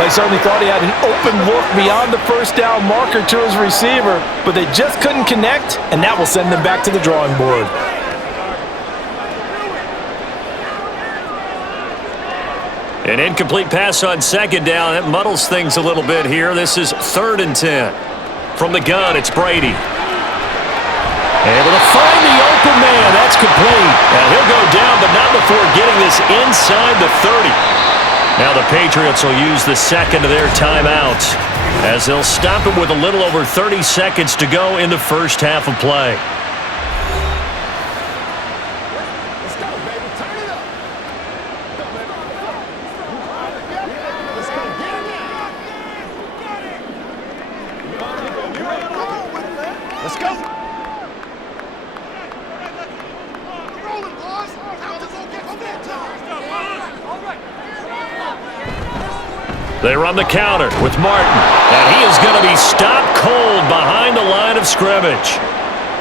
Well, he certainly thought he had an open look beyond the 1st down marker to his receiver, but they just couldn't connect, and that will send them back to the drawing board. An incomplete pass on 2nd down. That muddles things a little bit here. This is 3rd and 10. From the gun, it's Brady. Able to find the open man. That's complete. And he'll go down, but not before getting this inside the 30. Now the Patriots will use the 2nd of their timeouts as they'll stop it with a little over 30 seconds to go in the 1st half of play. They run the counter with Martin, and he is going to be stopped cold behind the line of scrimmage.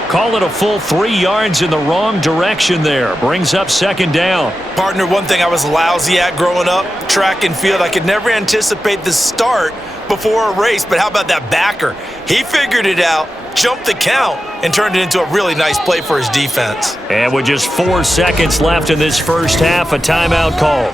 Call it a full 3 yards in the wrong direction there. Brings up 2nd down. Partner, one thing I was lousy at growing up, track and field, I could never anticipate the start before a race, but how about that backer? He figured it out, jumped the count, and turned it into a really nice play for his defense. And with just 4 seconds left in this 1st half, a timeout call.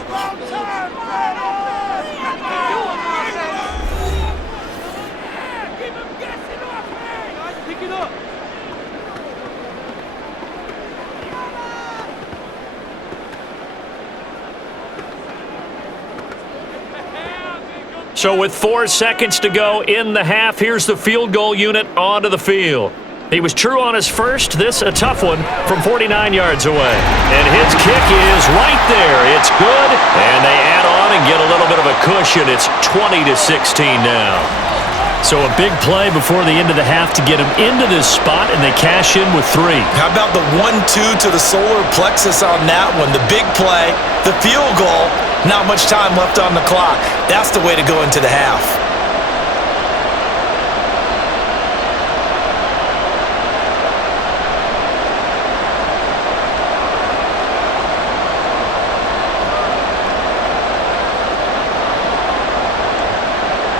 So with 4 seconds to go in the half, here's the field goal unit onto the field. He was true on his first. This a tough one from 49 yards away. And his kick is right there. It's good. And they add on and get a little bit of a cushion. It's 20-16 now. So a big play before the end of the half to get him into this spot, and they cash in with 3. How about the 1-2 to the solar plexus on that one? The big play, the field goal, not much time left on the clock. That's the way to go into the half.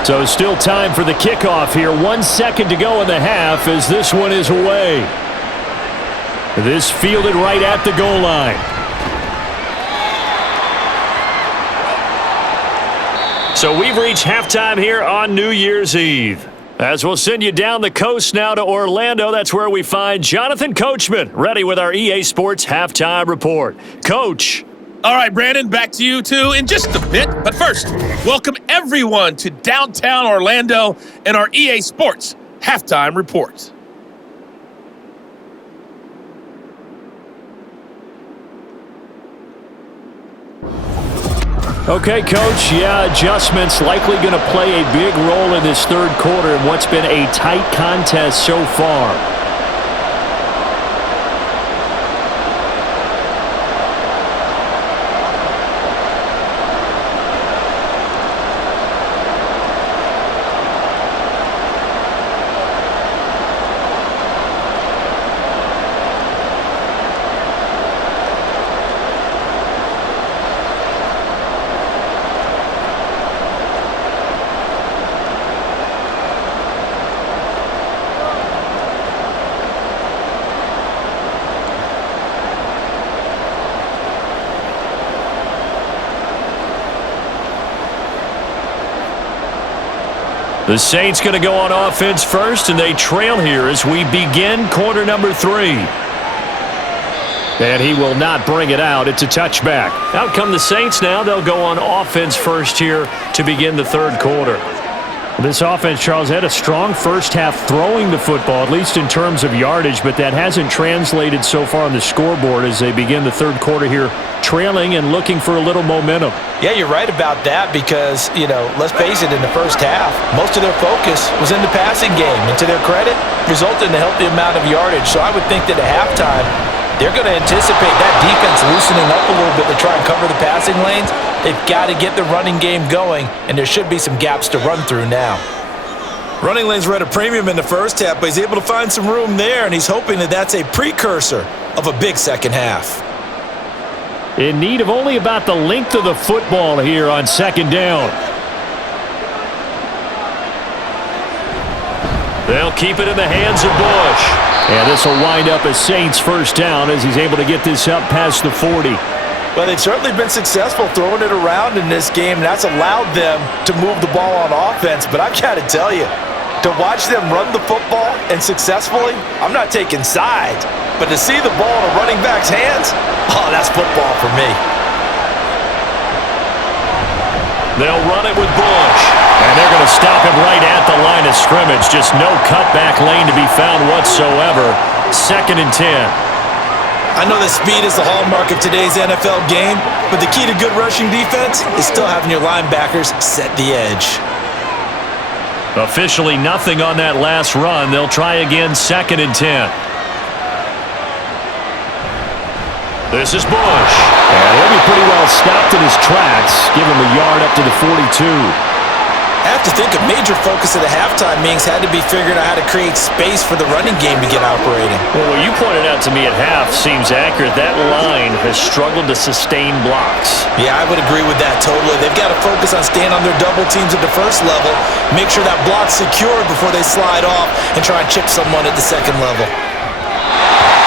So still time for the kickoff here. 1 second to go in the half as this one is away. This fielded right at the goal line. So we've reached halftime here on New Year's Eve. As we'll send you down the coast now to Orlando, that's where we find Jonathan Coachman, ready with our EA Sports Halftime Report. Coach. All right, Brandon, back to you two in just a bit. But first, welcome everyone to downtown Orlando and our EA Sports Halftime Report. Okay, Coach, adjustments likely going to play a big role in this third quarter in what's been a tight contest so far. The Saints going to go on offense first, and they trail here as we begin quarter number 3. And he will not bring it out. It's a touchback. Out come the Saints now. They'll go on offense first here to begin the third quarter. This offense, Charles, had a strong first half throwing the football, at least in terms of yardage, but that hasn't translated so far on the scoreboard as they begin the third quarter here, trailing and looking for a little momentum. Yeah, you're right about that because, let's face it, in the first half, most of their focus was in the passing game. And to their credit, resulted in a healthy amount of yardage. So I would think that at halftime, they're going to anticipate that defense loosening up a little bit to try and cover the passing lanes. They've got to get the running game going, and there should be some gaps to run through now. Running lanes were at a premium in the first half, but he's able to find some room there, and he's hoping that that's a precursor of a big second half. In need of only about the length of the football here on second down. They'll keep it in the hands of Bush. And this will wind up a Saints first down as he's able to get this up past the 40. Well, they've certainly been successful throwing it around in this game, and that's allowed them to move the ball on offense. But I've got to tell you, to watch them run the football and successfully, I'm not taking sides. But to see the ball in a running back's hands, that's football for me. They'll run it with Bush. And they're going to stop him right at the line of scrimmage. Just no cutback lane to be found whatsoever. 2nd and 10. I know that speed is the hallmark of today's NFL game, but the key to good rushing defense is still having your linebackers set the edge. Officially nothing on that last run. They'll try again 2nd and 10. This is Bush. And he'll be pretty well stopped in his tracks. Give him a yard up to the 42. I have to think a major focus of the halftime meetings had to be figuring out how to create space for the running game to get operating. Well, what you pointed out to me at half seems accurate. That line has struggled to sustain blocks. Yeah, I would agree with that totally. They've got to focus on staying on their double teams at the first level, make sure that block's secured before they slide off, and try and chip someone at the second level.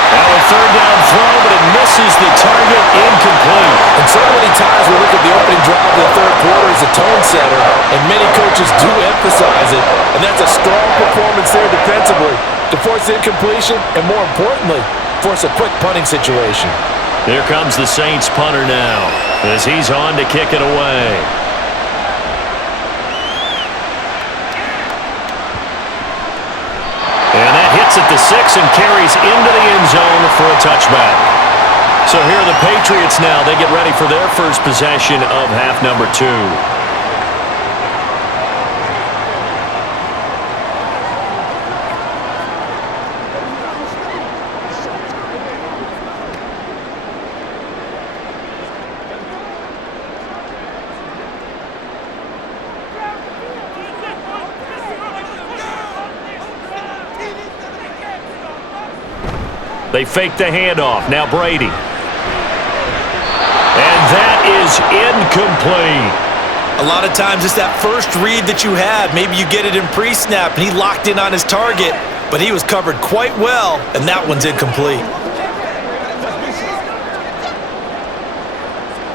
Now a third down throw, but it misses the target, incomplete. And so many times we look at the opening drive of the third quarter as a tone setter, and many coaches do emphasize it, and that's a strong performance there defensively to force incompletion and, more importantly, force a quick punting situation. Here comes the Saints punter now as he's on to kick it away. And that hits at the 6 and carries into the end zone for a touchback. So here are the Patriots now. They get ready for their first possession of half number 2. They fake the handoff. Now Brady. And that is incomplete. A lot of times it's that first read that you have. Maybe you get it in pre-snap, and he locked in on his target, but he was covered quite well, and that one's incomplete.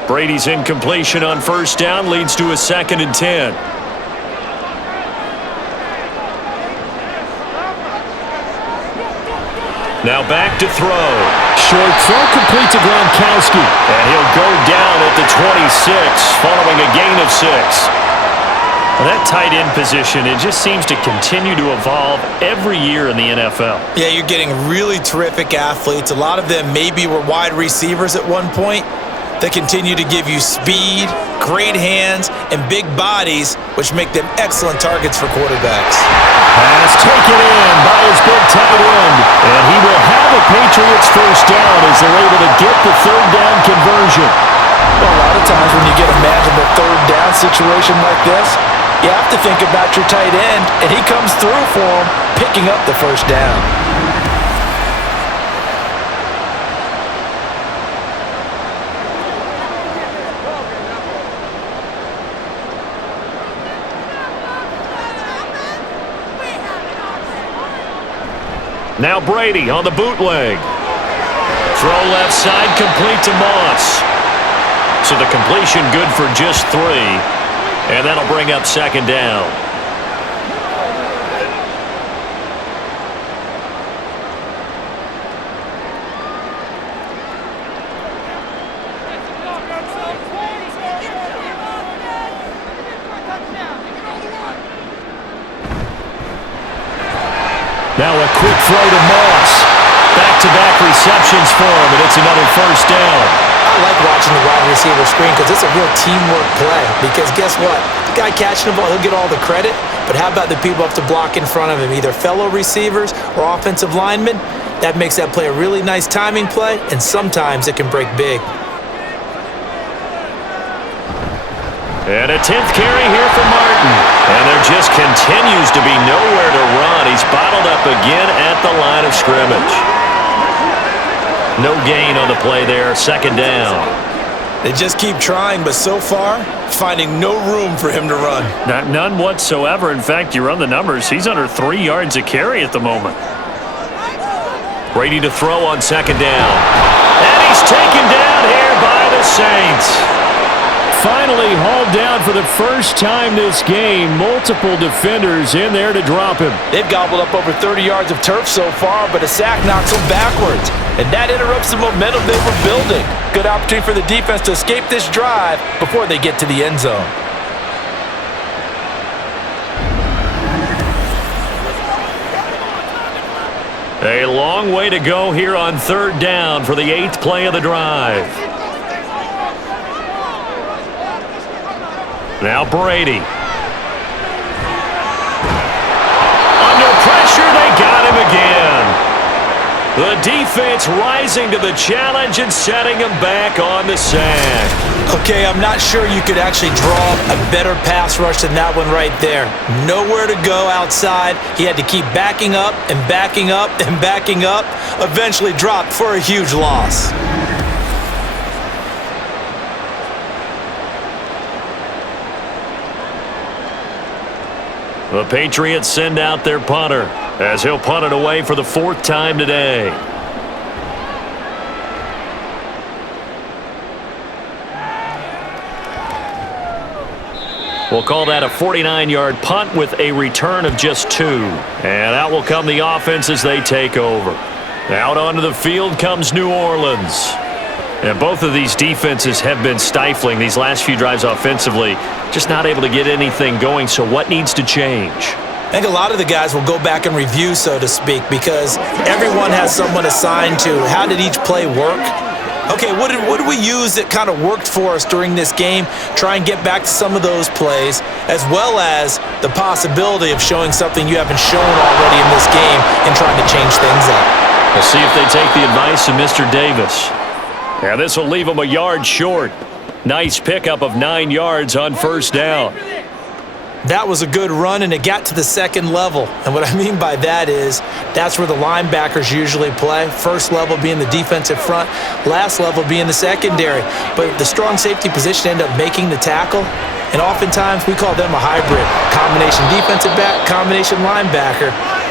Brady's incompletion on first down leads to a 2nd and 10. Now back to throw. Short throw complete to Gronkowski. And he'll go down at the 26 following a gain of 6. Well, that tight end position, it just seems to continue to evolve every year in the NFL. Yeah, you're getting really terrific athletes. A lot of them maybe were wide receivers at one point. They continue to give you speed, great hands, and big bodies, which make them excellent targets for quarterbacks. Pass taken in by his big tight end. And he will have a Patriots first down as they're able to get the third down conversion. Well, a lot of times when you get a manageable third down situation like this, you have to think about your tight end, and he comes through for him, picking up the first down. Now Brady on the bootleg. Throw left side, complete to Moss. So the completion good for just 3. And that'll bring up second down. Now a quick throw to Moss. Back-to-back receptions for him, and it's another first down. I like watching the wide receiver screen because it's a real teamwork play. Because guess what? The guy catching the ball, he'll get all the credit. But how about the people up to block in front of him, either fellow receivers or offensive linemen? That makes that play a really nice timing play, and sometimes it can break big. And a 10th carry here for Martin. And there just continues to be nowhere to run. He's bottled up again at the line of scrimmage. No gain on the play there, second down. They just keep trying, but so far, finding no room for him to run. None whatsoever. In fact, you run the numbers, he's under 3 yards a carry at the moment. Brady to throw on second down. And he's taken down here by the Saints. Finally hauled down for the first time this game. Multiple defenders in there to drop him. They've gobbled up over 30 yards of turf so far, but a sack knocks them backwards. And that interrupts the momentum they were building. Good opportunity for the defense to escape this drive before they get to the end zone. A long way to go here on third down for the 8th play of the drive. Now Brady. Under pressure, they got him again. The defense rising to the challenge and setting him back on the sack. Okay, I'm not sure you could actually draw a better pass rush than that one right there. Nowhere to go outside. He had to keep backing up and backing up and backing up. Eventually dropped for a huge loss. The Patriots send out their punter as he'll punt it away for the 4th time today. We'll call that a 49-yard punt with a return of just 2. And out will come the offense as they take over. Out onto the field comes New Orleans. And both of these defenses have been stifling these last few drives offensively. Just not able to get anything going, so what needs to change? I think a lot of the guys will go back and review, so to speak, because everyone has someone assigned to how did each play work. Okay, what did we use that kind of worked for us during this game? Try and get back to some of those plays, as well as the possibility of showing something you haven't shown already in this game and trying to change things up. We'll see if they take the advice of Mr. Davis. Yeah, this will leave them a yard short. Nice pickup of 9 yards on first down. That was a good run, and it got to the second level. And what I mean by that is that's where the linebackers usually play. First level being the defensive front, last level being the secondary. But the strong safety position ended up making the tackle, and oftentimes we call them a hybrid. Combination defensive back, combination linebacker.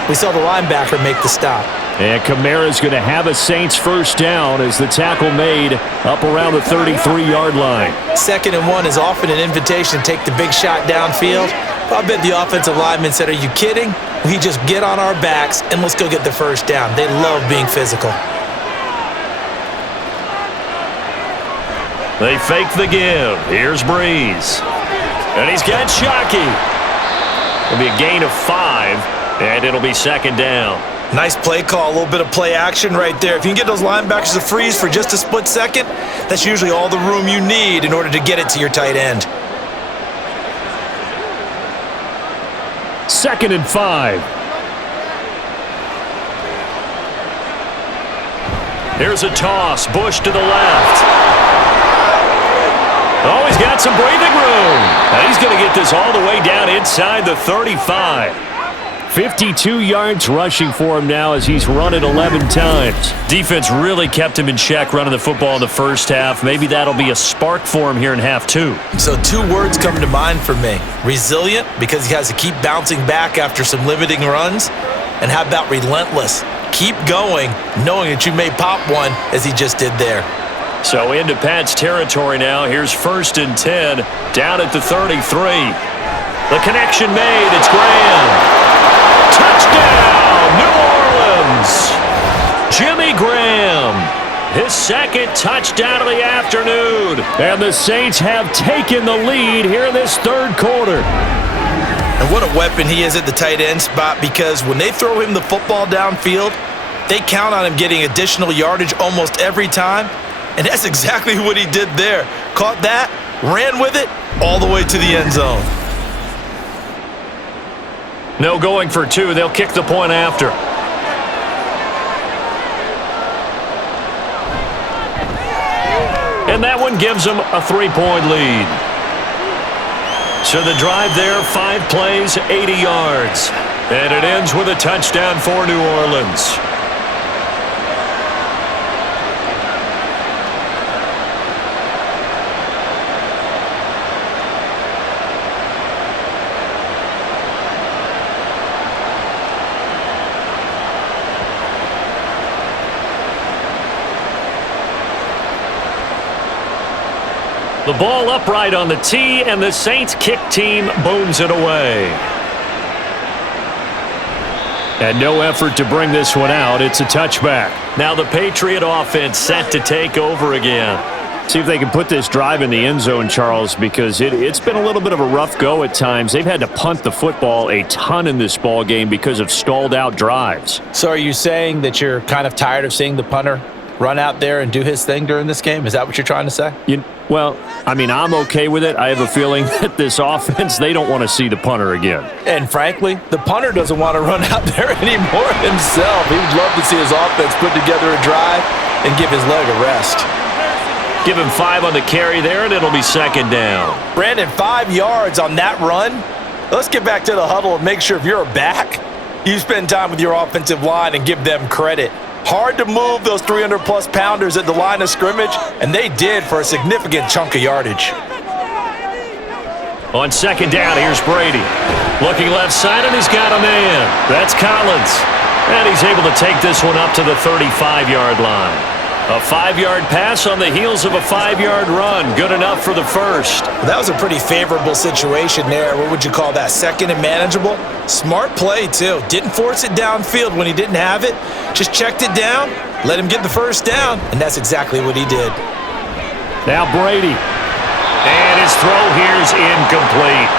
We saw the linebacker make the stop. And Kamara's going to have a Saints first down as the tackle made up around the 33-yard line. 2nd and 1 is often an invitation to take the big shot downfield. I bet the offensive lineman said, are you kidding? We just get on our backs and let's go get the first down. They love being physical. They fake the give. Here's Breeze. And he's got Shockey. It'll be a gain of 5, and it'll be second down. Nice play call, a little bit of play action right there. If you can get those linebackers to freeze for just a split second, that's usually all the room you need in order to get it to your tight end. 2nd and 5. Here's a toss. Bush to the left. Oh, he's got some breathing room. Now he's going to get this all the way down inside the 35. 52 yards rushing for him now as he's run it 11 times. Defense really kept him in check running the football in the first half. Maybe that'll be a spark for him here in half 2. So 2 words come to mind for me. Resilient, because he has to keep bouncing back after some limiting runs. And how about relentless? Keep going, knowing that you may pop one as he just did there. So into Pat's territory now. Here's 1st and 10 down at the 33. The connection made. It's Graham. Touchdown, New Orleans! Jimmy Graham, his 2nd touchdown of the afternoon. And the Saints have taken the lead here in this 3rd quarter. And what a weapon he is at the tight end spot, because when they throw him the football downfield, they count on him getting additional yardage almost every time. And that's exactly what he did there. Caught that, ran with it, all the way to the end zone. No going for 2. They'll kick the point after. And that one gives them a 3-point lead. So the drive there, 5 plays, 80 yards. And it ends with a touchdown for New Orleans. The ball upright on the tee, and the Saints kick team booms it away. And no effort to bring this one out. It's a touchback. Now the Patriot offense set to take over again. See if they can put this drive in the end zone, Charles, because it's been a little bit of a rough go at times. They've had to punt the football a ton in this ball game because of stalled out drives. So are you saying that you're kind of tired of seeing the punter run out there and do his thing during this game? Is that what you're trying to say? Well, I mean, I'm okay with it. I have a feeling that this offense, they don't want to see the punter again. And frankly, the punter doesn't want to run out there anymore himself. He would love to see his offense put together a drive and give his leg a rest. Give him 5 on the carry there, and it'll be 2nd down. Brandon, 5 yards on that run. Let's get back to the huddle and make sure if you're a back, you spend time with your offensive line and give them credit. Hard to move those 300-plus pounders at the line of scrimmage, and they did for a significant chunk of yardage. On 2nd down, here's Brady. Looking left side, and he's got a man. That's Collins. And he's able to take this one up to the 35-yard line. A 5-yard pass on the heels of a 5-yard run. Good enough for the first. Well, that was a pretty favorable situation there. What would you call that? 2nd and manageable? Smart play, too. Didn't force it downfield when he didn't have it. Just checked it down, let him get the first down, and that's exactly what he did. Now Brady. And his throw here's incomplete.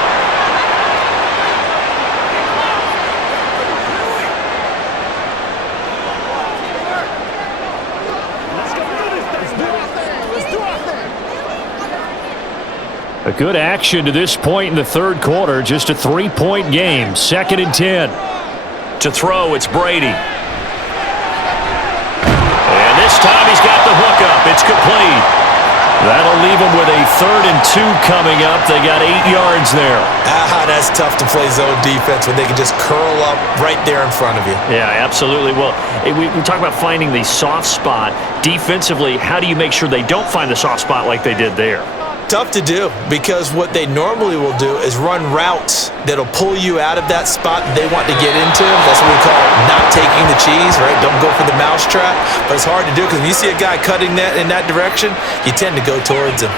A good action to this point in the 3rd quarter. Just a 3-point game. 2nd and 10. To throw, it's Brady. And this time he's got the hookup. It's complete. That'll leave him with a 3rd and 2 coming up. They got 8 yards there. That's tough to play zone defense when they can just curl up right there in front of you. Yeah, absolutely. Well, we talk about finding the soft spot. Defensively, how do you make sure they don't find the soft spot like they did there? Tough to do, because what they normally will do is run routes that'll pull you out of that spot that they want to get into. That's what we call not taking the cheese, right? Don't go for the mousetrap. But it's hard to do because when you see a guy cutting that in that direction, you tend to go towards him.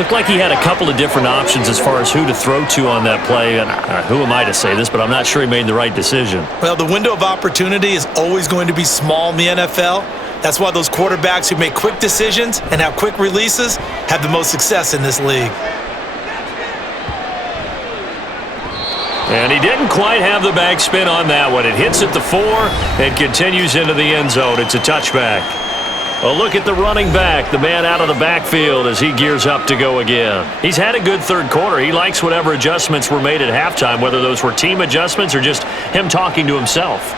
Looked like he had a couple of different options as far as who to throw to on that play. And who am I to say this, but I'm not sure he made the right decision. Well, the window of opportunity is always going to be small in the NFL. That's why those quarterbacks who make quick decisions and have quick releases have the most success in this league. And he didn't quite have the backspin on that one. It hits at the 4 and continues into the end zone. It's a touchback. A look at the running back, the man out of the backfield as he gears up to go again. He's had a good third quarter. He likes whatever adjustments were made at halftime, whether those were team adjustments or just him talking to himself.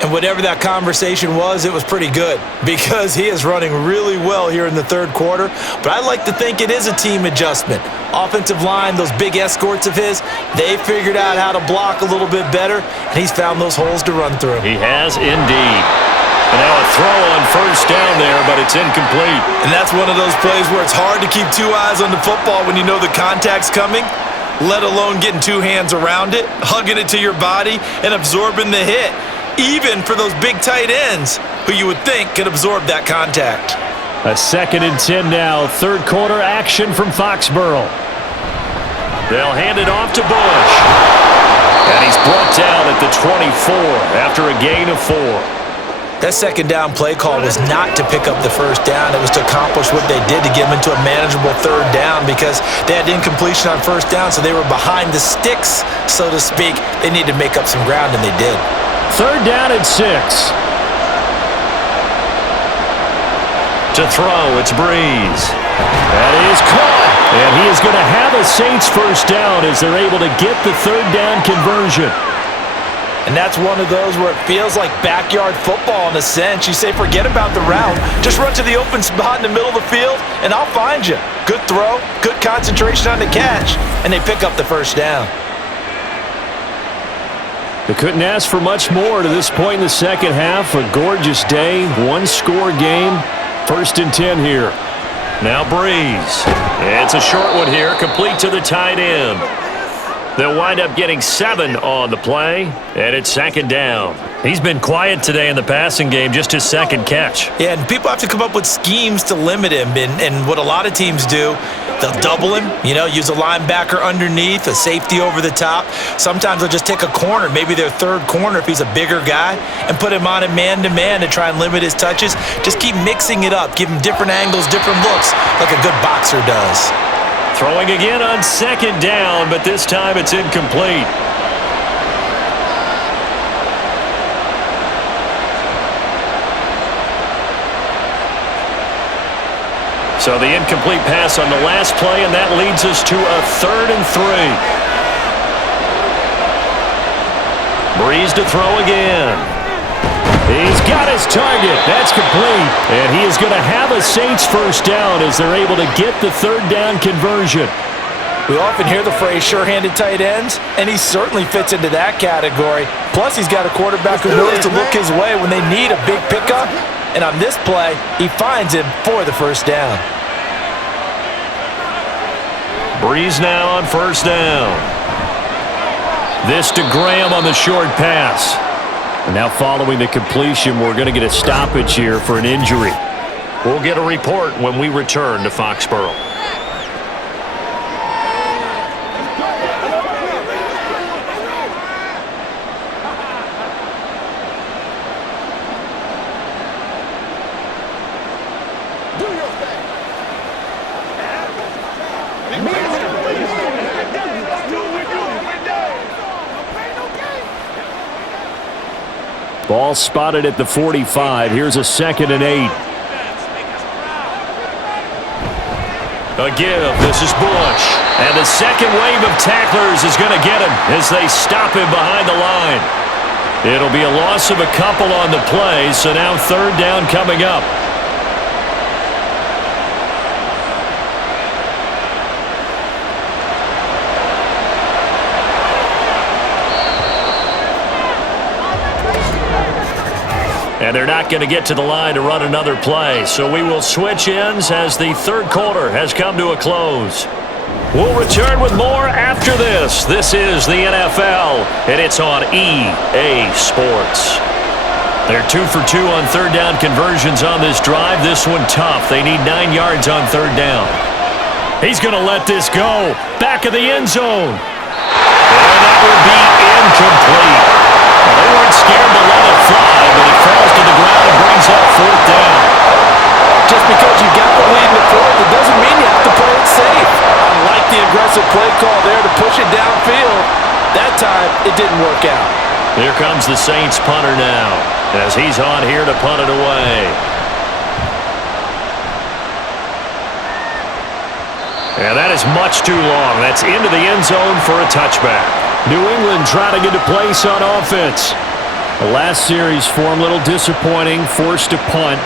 And whatever that conversation was, it was pretty good because he is running really well here in the third quarter. But I like to think it is a team adjustment. Offensive line, those big escorts of his, they figured out how to block a little bit better, and he's found those holes to run through. He has indeed. And now a throw on first down there, but it's incomplete. And that's one of those plays where it's hard to keep two eyes on the football when you know the contact's coming, let alone getting two hands around it, hugging it to your body, and absorbing the hit. Even for those big tight ends who you would think could absorb that contact. A 2nd and 10 now. Third quarter action from Foxborough. They'll hand it off to Bush. And he's brought down at the 24 after a gain of 4. That second down play call was not to pick up the first down. It was to accomplish what they did to get them into a manageable third down because they had incompletion on first down, so they were behind the sticks, so to speak. They needed to make up some ground, and they did. Third down and 6. To throw, it's Breeze. That is caught. And he is going to have a Saints first down as they're able to get the third down conversion. And that's one of those where it feels like backyard football in a sense. You say, forget about the route. Just run to the open spot in the middle of the field, and I'll find you. Good throw, good concentration on the catch, and they pick up the first down. They couldn't ask for much more to this point in the second half. A gorgeous day, one-score game. 1st and 10 here. Now Breeze. It's a short one here, complete to the tight end. They'll wind up getting 7 on the play, and it's 2nd down. He's been quiet today in the passing game, just his 2nd catch. Yeah, and people have to come up with schemes to limit him, and what a lot of teams do, they'll double him, use a linebacker underneath, a safety over the top. Sometimes they'll just take a corner, maybe their third corner if he's a bigger guy, and put him on a man-to-man to try and limit his touches. Just keep mixing it up, give him different angles, different looks, like a good boxer does. Throwing again on 2nd down, but this time it's incomplete. So the incomplete pass on the last play, and that leads us to a 3rd and 3. Breeze to throw again. He's got his target. That's complete. And he is going to have a Saints first down as they're able to get the third down conversion. We often hear the phrase sure-handed tight ends, and he certainly fits into that category. Plus, he's got a quarterback who knows to look his way when they need a big pickup. And on this play, he finds him for the first down. Breeze now on first down. This to Graham on the short pass. And now following the completion, we're going to get a stoppage here for an injury. We'll get a report when we return to Foxborough. Ball spotted at the 45. Here's a 2nd and 8. A give. This is Bush. And the second wave of tacklers is going to get him as they stop him behind the line. It'll be a loss of a couple on the play, so now 3rd down coming up. And they're not going to get to the line to run another play. So we will switch ends as the third quarter has come to a close. We'll return with more after this. This is the NFL, and it's on EA Sports. They're 2 for 2 on third down conversions on this drive. This one tough. They need 9 yards on third down. He's going to let this go. Back of the end zone. And that will be incomplete. They weren't scared to let it fly, but it falls to the ground and brings up 4th down. Just because you got the lead in the fourth, it doesn't mean you have to play it safe. I like the aggressive play call there to push it downfield. That time, Here comes the Saints punter now, as he's on here to punt it away. And that is much too long. That's into the end zone for a touchback. New England trying to get a place on offense. The last series for them a little disappointing, forced to punt.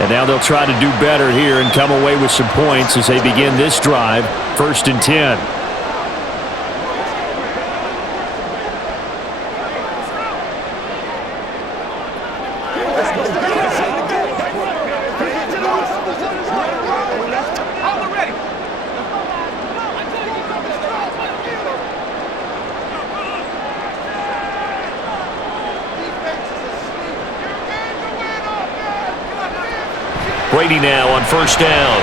And now they'll try to do better here and come away with some points as they begin this drive, 1st and 10. Brady now on 1st down.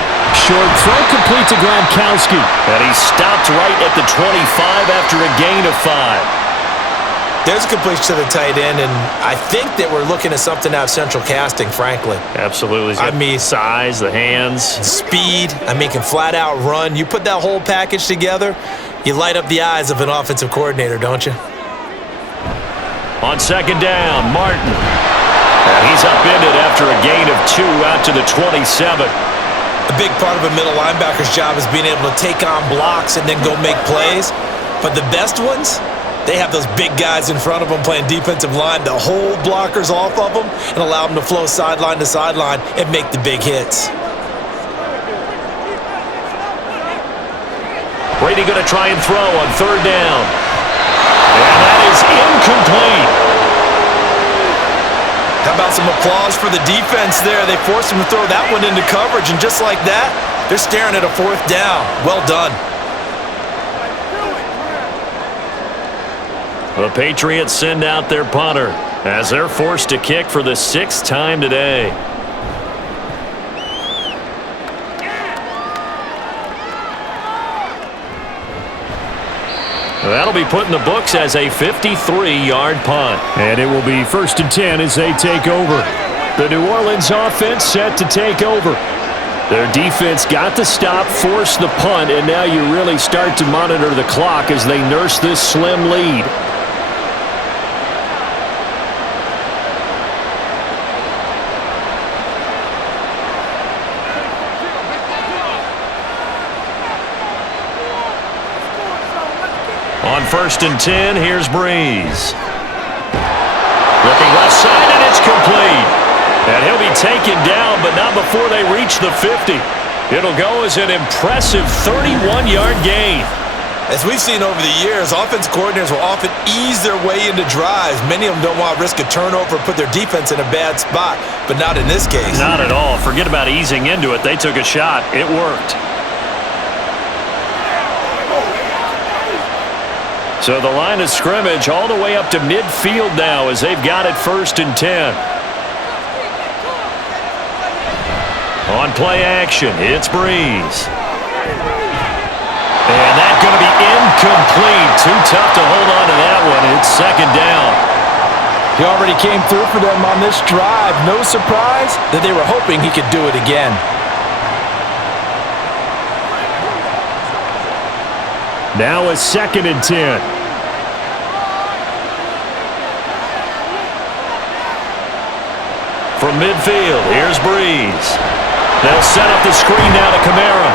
Short throw complete to Gronkowski. And he stopped right at the 25 after a gain of 5. There's a completion to the tight end, and I think that we're looking at something out of central casting, frankly. Absolutely. I mean, size, the hands. Speed. I mean, can flat out run. You put that whole package together, you light up the eyes of an offensive coordinator, don't you? On 2nd down, Martin. And he's upended after a gain of 2 out to the 27. A big part of a middle linebacker's job is being able to take on blocks and then go make plays. But the best ones, they have those big guys in front of them playing defensive line to hold blockers off of them and allow them to flow sideline to sideline and make the big hits. Brady going to try and throw on 3rd down. And that is incomplete. How about some applause for the defense there? They forced him to throw that one into coverage, and just like that, they're staring at a 4th down. Well done. The Patriots send out their punter as they're forced to kick for the 6th time today. That'll be put in the books as a 53-yard punt. And it will be 1st and 10 as they take over. The New Orleans offense set to take over. Their defense got the stop, forced the punt, and now you really start to monitor the clock as they nurse this slim lead. On 1st and 10, here's Breeze. Looking left side, and it's complete. And he'll be taken down, but not before they reach the 50. It'll go as an impressive 31-yard gain. As we've seen over the years, offense coordinators will often ease their way into drives. Many of them don't want to risk a turnover or put their defense in a bad spot, but not in this case. Not at all. Forget about easing into it. They took a shot. It worked. So the line of scrimmage all the way up to midfield now as they've got it 1st and 10. On play action, it's Breeze. And that's going to be incomplete. Too tough to hold on to that one. It's 2nd down. He already came through for them on this drive. No surprise that they were hoping he could do it again. Now a 2nd and 10. From midfield, here's Breeze. They'll set up the screen now to Kamara.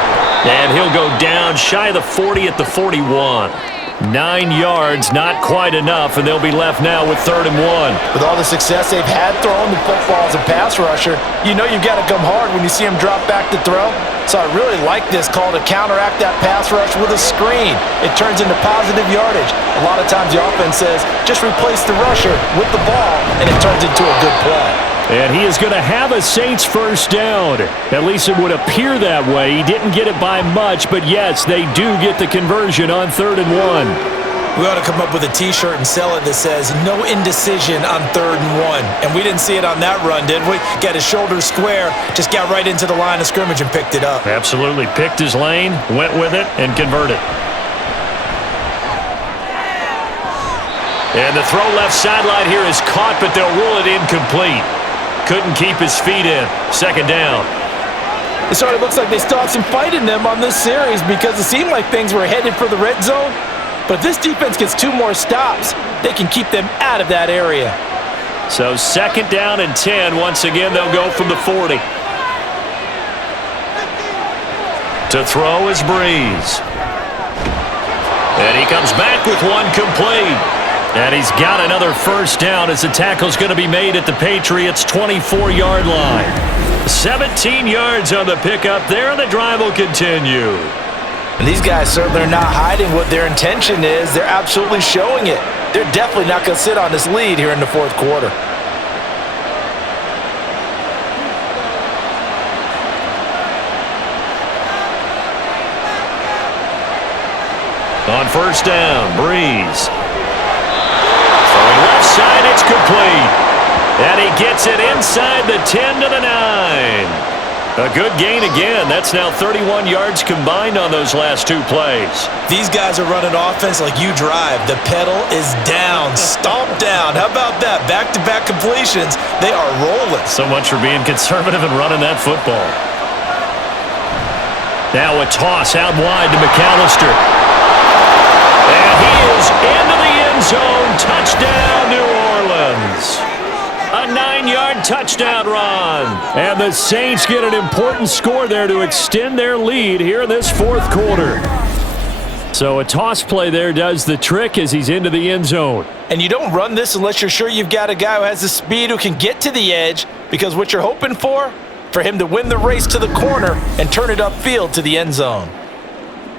And he'll go down shy of the 40 at the 41. 9 yards, not quite enough, and they'll be left now with 3rd and 1. With all the success they've had throwing the football as a pass rusher, you know you've got to come hard when you see him drop back to throw. So I really like this call to counteract that pass rush with a screen. It turns into positive yardage. A lot of times the offense says, just replace the rusher with the ball, and it turns into a good play. And he is going to have a Saints 1st down. At least it would appear that way. He didn't get it by much, but yes, they do get the conversion on 3rd and 1. We ought to come up with a T-shirt and sell it that says, no indecision on 3rd and 1. And we didn't see it on that run, did we? Got his shoulders square, just got right into the line of scrimmage and picked it up. Absolutely. Picked his lane, went with it, and converted. And the throw left sideline here is caught, but they'll rule it incomplete. Couldn't keep his feet in. 2nd down. It sort of looks like they still have some fight in them on this series because it seemed like things were headed for the red zone. But if this defense gets 2 more stops, they can keep them out of that area. So 2nd down and 10. Once again, they'll go from the 40. To throw is Breeze. And he comes back with one complete. And he's got another first down as the tackle's going to be made at the Patriots' 24-yard line. 17 yards on the pickup there, and the drive will continue. And these guys certainly are not hiding what their intention is. They're absolutely showing it. They're definitely not going to sit on this lead here in the 4th quarter. On first down, Breeze. Throwing left side, it's complete. And he gets it inside the 10 to the 9. A good gain again. That's now 31 yards combined on those last 2 plays. These guys are running offense like you drive. The pedal is down, stomp down. How about that? Back-to-back completions. They are rolling. So much for being conservative and running that football. Now a toss out wide to McAllister. And he is into the end zone. Touchdown, New Orleans. A 9-yard touchdown run. And the Saints get an important score there to extend their lead here in this 4th quarter. So a toss play there does the trick as he's into the end zone. And you don't run this unless you're sure you've got a guy who has the speed who can get to the edge, because what you're hoping for him to win the race to the corner and turn it upfield to the end zone.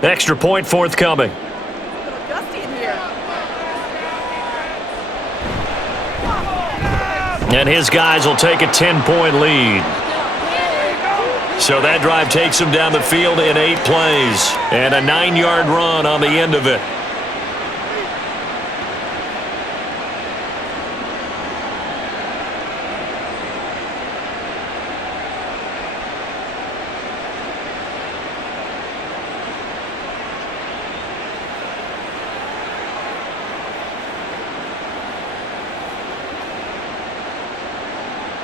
Extra point forthcoming. And his guys will take a 10-point lead. So that drive takes them down the field in 8 plays. And a 9-yard run on the end of it.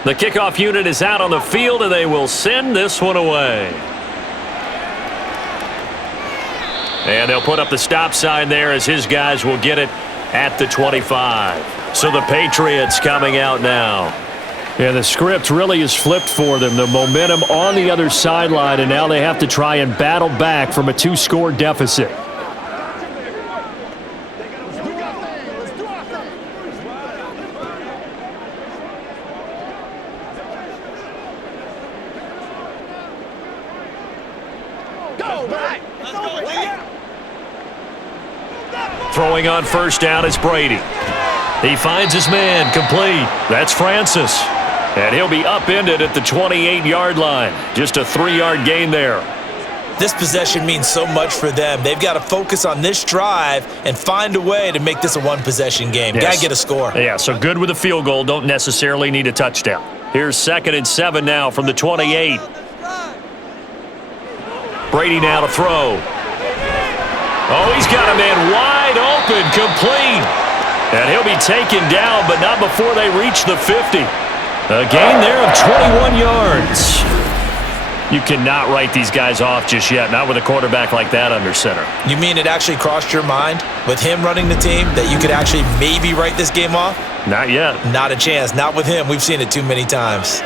The kickoff unit is out on the field, and they will send this one away. And they'll put up the stop sign there as his guys will get it at the 25. So the Patriots coming out now. Yeah, the script really is flipped for them. The momentum on the other sideline, and now they have to try and battle back from a 2-score deficit. Throwing on first down is Brady. He finds his man, complete. That's Francis. And he'll be upended at the 28-yard line. Just a 3-yard gain there. This possession means so much for them. They've got to focus on this drive and find a way to make this a 1-possession game. Yes. Got to get a score. Yeah, so good with a field goal. Don't necessarily need a touchdown. Here's 2nd and 7 now from the 28. Brady now to throw. Oh, he's got a man wide open, complete. And he'll be taken down, but not before they reach the 50. A gain there of 21 yards. You cannot write these guys off just yet, not with a quarterback like that under center. You mean it actually crossed your mind with him running the team that you could actually maybe write this game off? Not yet. Not a chance. Not with him. We've seen it too many times.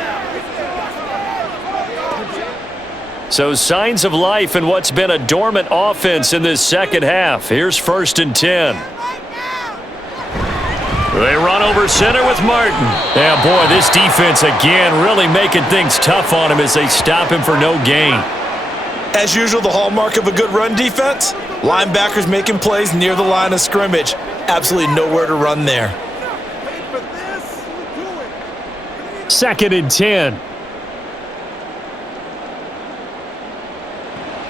So signs of life in what's been a dormant offense in this second half. Here's 1st and 10. They run over center with Martin. Yeah, boy, this defense again really making things tough on him as they stop him for no gain. As usual, the hallmark of a good run defense, linebackers making plays near the line of scrimmage. Absolutely nowhere to run there. 2nd and 10.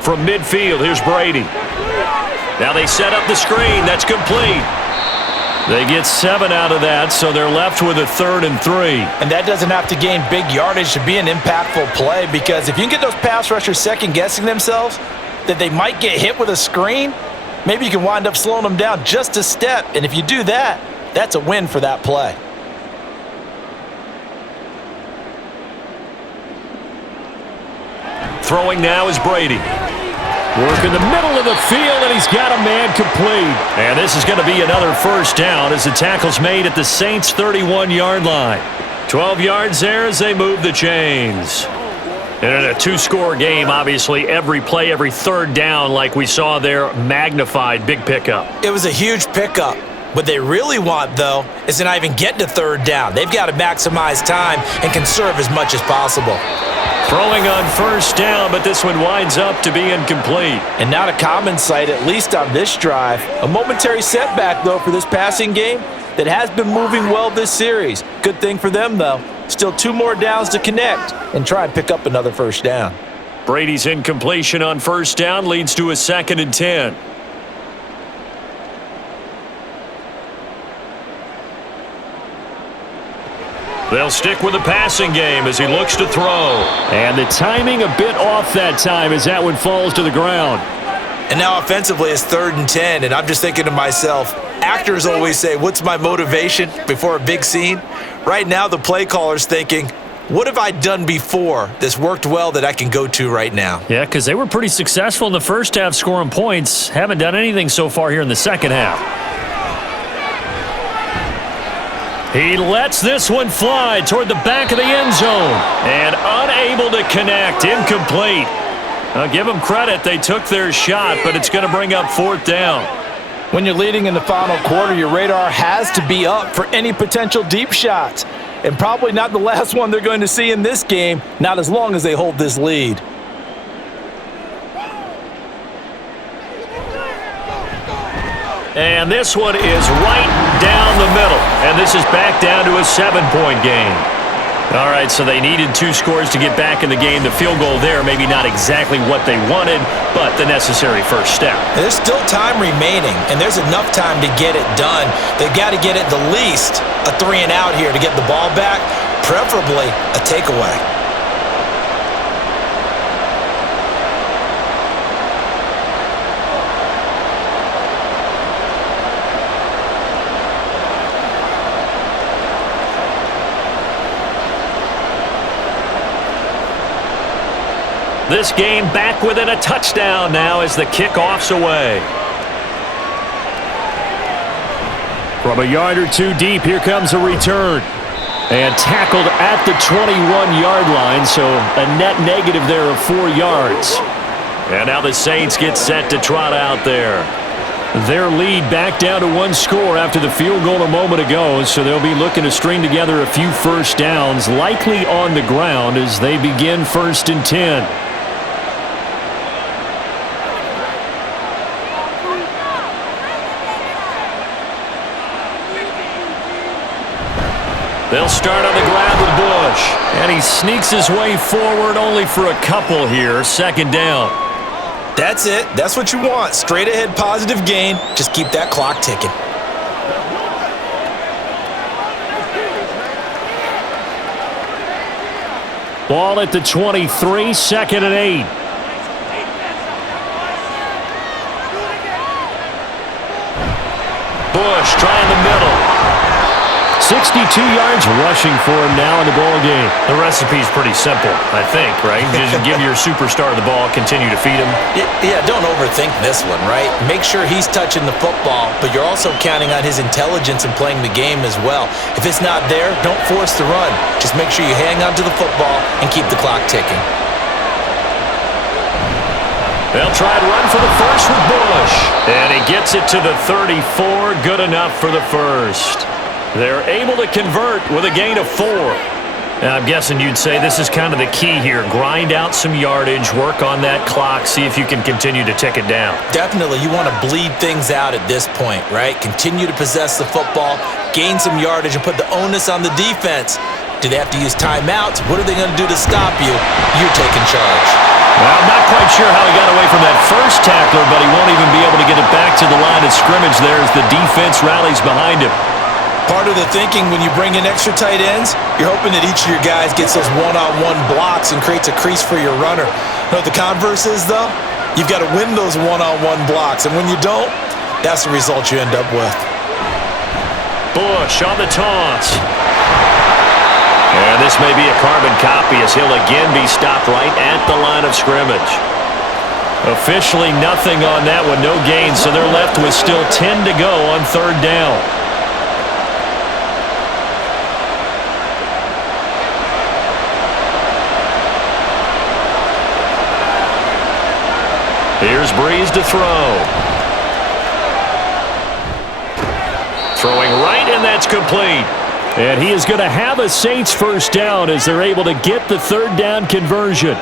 From midfield, here's Brady. Now they set up the screen. That's complete. They get 7 out of that, so they're left with a 3rd and 3. And that doesn't have to gain big yardage to be an impactful play, because if you can get those pass rushers second-guessing themselves that they might get hit with a screen, maybe you can wind up slowing them down just a step. And if you do that, that's a win for that play. Throwing now is Brady. Work in the middle of the field, and he's got a man complete. And this is going to be another first down as the tackle's made at the Saints' 31-yard line. 12 yards there as they move the chains. And in a two-score game, obviously, every play, every third down, like we saw there, magnified, big pickup. It was a huge pickup. What they really want, though, is to not even get to third down. They've got to maximize time and conserve as much as possible. Throwing on first down, but this one winds up to be incomplete. And not a common sight, at least on this drive. A momentary setback, though, for this passing game that has been moving well this series. Good thing for them, though. Still 2 more downs to connect and try and pick up another first down. Brady's incompletion on first down leads to a 2nd and 10. They'll stick with the passing game as he looks to throw. And the timing a bit off that time as that one falls to the ground. And now offensively it's 3rd and 10, and I'm just thinking to myself, actors always say, what's my motivation before a big scene? Right now the play caller's thinking, what have I done before that's worked well that I can go to right now? Yeah, because they were pretty successful in the first half scoring points. Haven't done anything so far here in the second half. He lets this one fly toward the back of the end zone. And unable to connect. Incomplete. I'll give them credit. They took their shot, but it's going to bring up 4th down. When you're leading in the final quarter, your radar has to be up for any potential deep shots. And probably not the last one they're going to see in this game, not as long as they hold this lead. And this one is right down the middle. And this is back down to a 7-point game. All right, so they needed 2 scores to get back in the game. The field goal there, maybe not exactly what they wanted, but the necessary first step. There's still time remaining, and there's enough time to get it done. They've got to get at the least a 3 and out here to get the ball back, preferably a takeaway. This game back within a touchdown now as the kickoff's away. From a yard or 2 deep, here comes a return. And tackled at the 21-yard line, so a net negative there of 4 yards. And now the Saints get set to trot out there. Their lead back down to 1 score after the field goal a moment ago, so they'll be looking to string together a few first downs, likely on the ground as they begin 1st and 10. They'll start on the ground with Bush. And he sneaks his way forward only for a couple here. 2nd down. That's it. That's what you want. Straight ahead positive gain. Just keep that clock ticking. Ball at the 23, 2nd and 8. Bush trying the middle. 62 yards rushing for him now in the ball game. The recipe's pretty simple, I think, right? Just give your superstar the ball, continue to feed him. Yeah, don't overthink this one, right? Make sure he's touching the football, but you're also counting on his intelligence in playing the game as well. If it's not there, don't force the run. Just make sure you hang on to the football and keep the clock ticking. They'll try to run for the first with Bush. And he gets it to the 34. Good enough for the first. They're able to convert with a gain of 4. Now, I'm guessing you'd say this is kind of the key here. Grind out some yardage, work on that clock, see if you can continue to tick it down. Definitely, you want to bleed things out at this point, right? Continue to possess the football, gain some yardage, and put the onus on the defense. Do they have to use timeouts? What are they going to do to stop you? You're taking charge. Well, I'm not quite sure how he got away from that first tackler, but he won't even be able to get it back to the line of scrimmage there as the defense rallies behind him. Part of the thinking when you bring in extra tight ends, you're hoping that each of your guys gets those one-on-one blocks and creates a crease for your runner. You know what the converse is, though? You've got to win those one-on-one blocks, and when you don't, that's the result you end up with. Bush on the taunt. And this may be a carbon copy as he'll again be stopped right at the line of scrimmage. Officially nothing on that one, no gain, so they're left with still 10 to go on third down. Here's Breeze to throw. Throwing right, and that's complete. And he is going to have a Saints first down as they're able to get the third down conversion.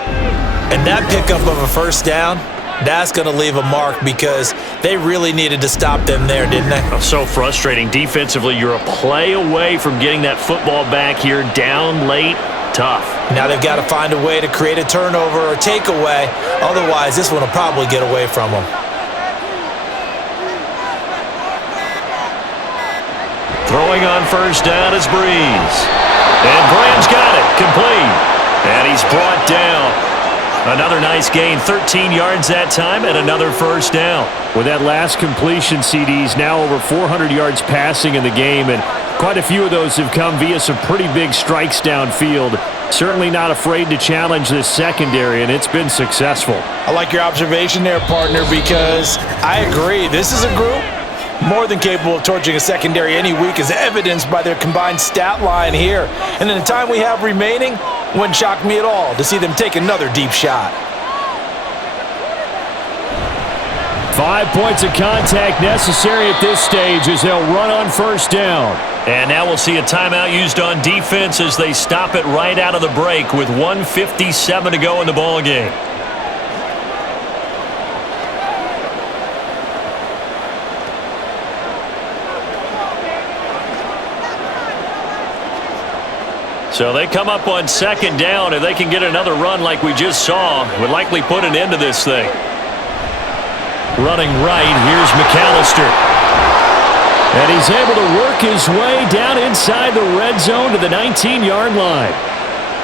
And that pickup of a first down, that's going to leave a mark because they really needed to stop them there, didn't they? So frustrating. Defensively, you're a play away from getting that football back here down late. Tough. Now they've got to find a way to create a turnover or takeaway. Otherwise, this one will probably get away from them. Throwing on first down is Breeze. And Graham's got it. Complete. And he's brought down. Another nice gain. 13 yards that time and another first down. With that last completion, CD's now over 400 yards passing in the game, and quite a few of those have come via some pretty big strikes downfield. Certainly not afraid to challenge this secondary, and it's been successful. I like your observation there, partner, because I agree. This is a group more than capable of torching a secondary any week, as evidenced by their combined stat line here. And in the time we have remaining, wouldn't shock me at all to see them take another deep shot. 5 points of contact necessary at this stage as they'll run on first down. And now we'll see a timeout used on defense as they stop it right out of the break with 1:57 to go in the ball game. So they come up on second down. If they can get another run like we just saw, would likely put an end to this thing. Running right, here's McAllister. And he's able to work his way down inside the red zone to the 19-yard line.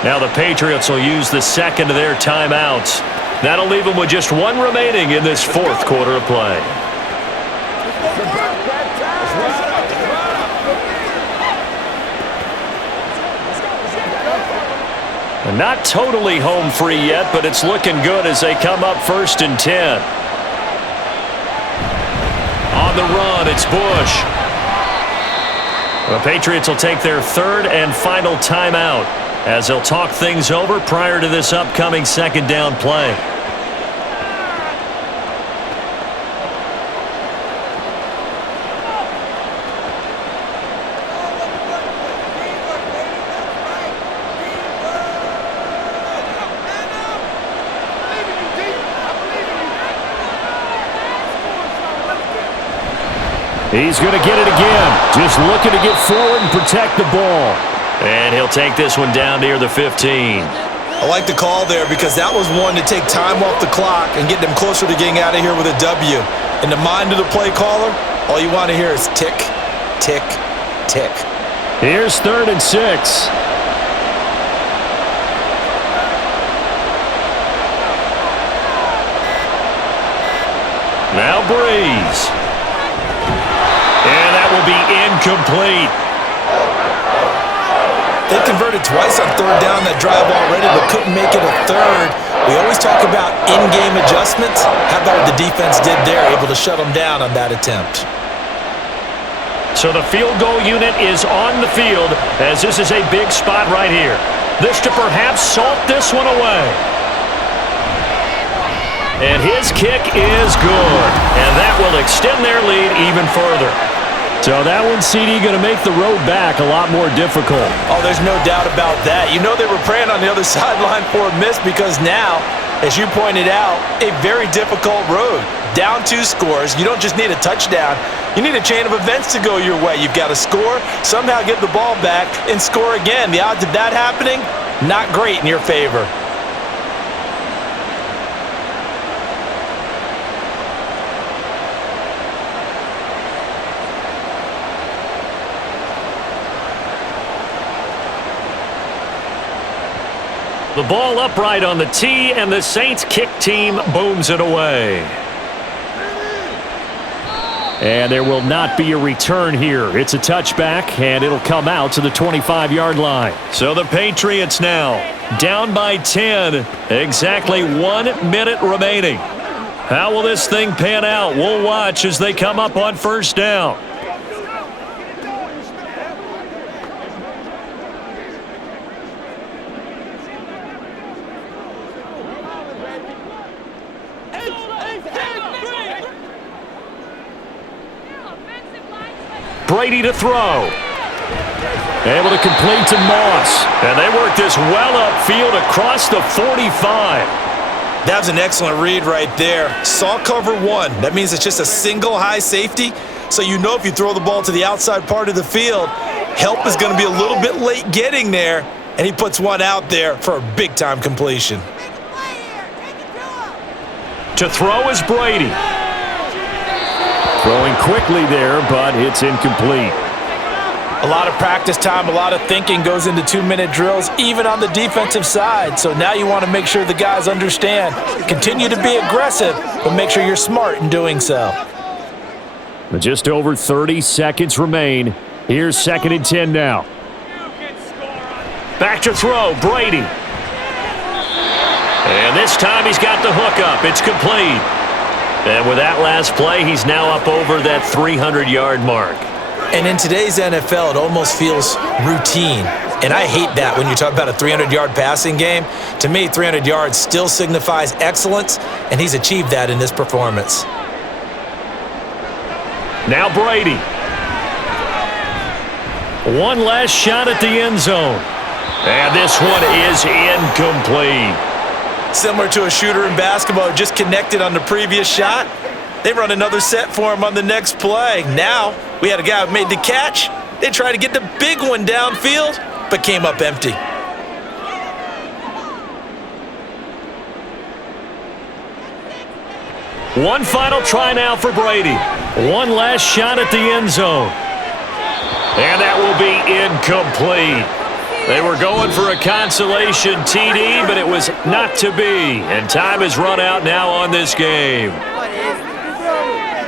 Now the Patriots will use the second of their timeouts. That'll leave them with just one remaining in this fourth quarter of play. Not totally home free yet, but it's looking good as they come up 1st and 10. On the run, it's Bush. The Patriots will take their third and final timeout as they'll talk things over prior to this upcoming second down play. He's going to get it again. Just looking to get forward and protect the ball. And he'll take this one down near the 15. I like the call there because that was one to take time off the clock and get them closer to getting out of here with a W. In the mind of the play caller, all you want to hear is tick, tick, tick. Here's 3rd and 6. Now Breeze. And that will be incomplete. They converted twice on third down that drive already, but couldn't make it a third. We always talk about in-game adjustments. How about what the defense did there, able to shut them down on that attempt? So the field goal unit is on the field as this is a big spot right here. This to perhaps salt this one away. And his kick is good. And that will extend their lead even further. So that one, CD, going to make the road back a lot more difficult. Oh, there's no doubt about that. You know they were praying on the other sideline for a miss because now, as you pointed out, a very difficult road. Down 2 scores. You don't just need a touchdown. You need a chain of events to go your way. You've got to score, somehow get the ball back, and score again. The odds of that happening, not great in your favor. The ball upright on the tee, and the Saints kick team booms it away. And there will not be a return here. It's a touchback, and it'll come out to the 25-yard line. So the Patriots now down by 10. Exactly 1 minute remaining. How will this thing pan out? We'll watch as they come up on first down. Brady to throw. Able to complete to Moss. And they work this well upfield across the 45. That was an excellent read right there. Saw cover one. That means it's just a single high safety. So you know if you throw the ball to the outside part of the field, help is going to be a little bit late getting there. And he puts one out there for a big-time completion. To throw is Brady. Throwing quickly there, but it's incomplete. A lot of practice time, a lot of thinking goes into 2-minute drills, even on the defensive side. So now you want to make sure the guys understand. Continue to be aggressive, but make sure you're smart in doing so. Just over 30 seconds remain. Here's 2nd and 10 now. Back to throw, Brady. And this time he's got the hook up. It's complete. And with that last play, he's now up over that 300-yard mark. And in today's NFL, it almost feels routine. And I hate that when you talk about a 300-yard passing game. To me, 300 yards still signifies excellence, and he's achieved that in this performance. Now Brady. One last shot at the end zone. And this one is incomplete. Similar to a shooter in basketball, just connected on the previous shot. They run another set for him on the next play. Now, we had a guy who made the catch. They tried to get the big one downfield, but came up empty. One final try now for Brady. One last shot at the end zone. And that will be incomplete. They were going for a consolation TD, but it was not to be. And time has run out now on this game.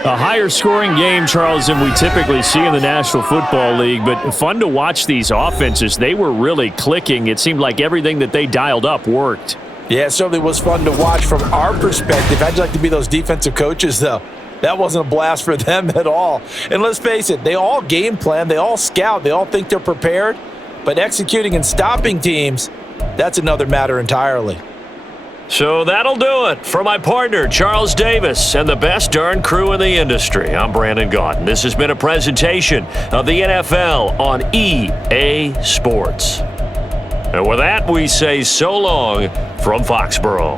A higher scoring game, Charles, than we typically see in the National Football League, but fun to watch these offenses. They were really clicking. It seemed like everything that they dialed up worked. Yeah, it certainly was fun to watch from our perspective. How'd you like to be those defensive coaches, though? That wasn't a blast for them at all. And let's face it, they all game plan, they all scout, they all think they're prepared. But executing and stopping teams, that's another matter entirely. So that'll do it for my partner, Charles Davis, and the best darn crew in the industry. I'm Brandon Gaudin. This has been a presentation of the NFL on EA Sports. And with that, we say so long from Foxborough.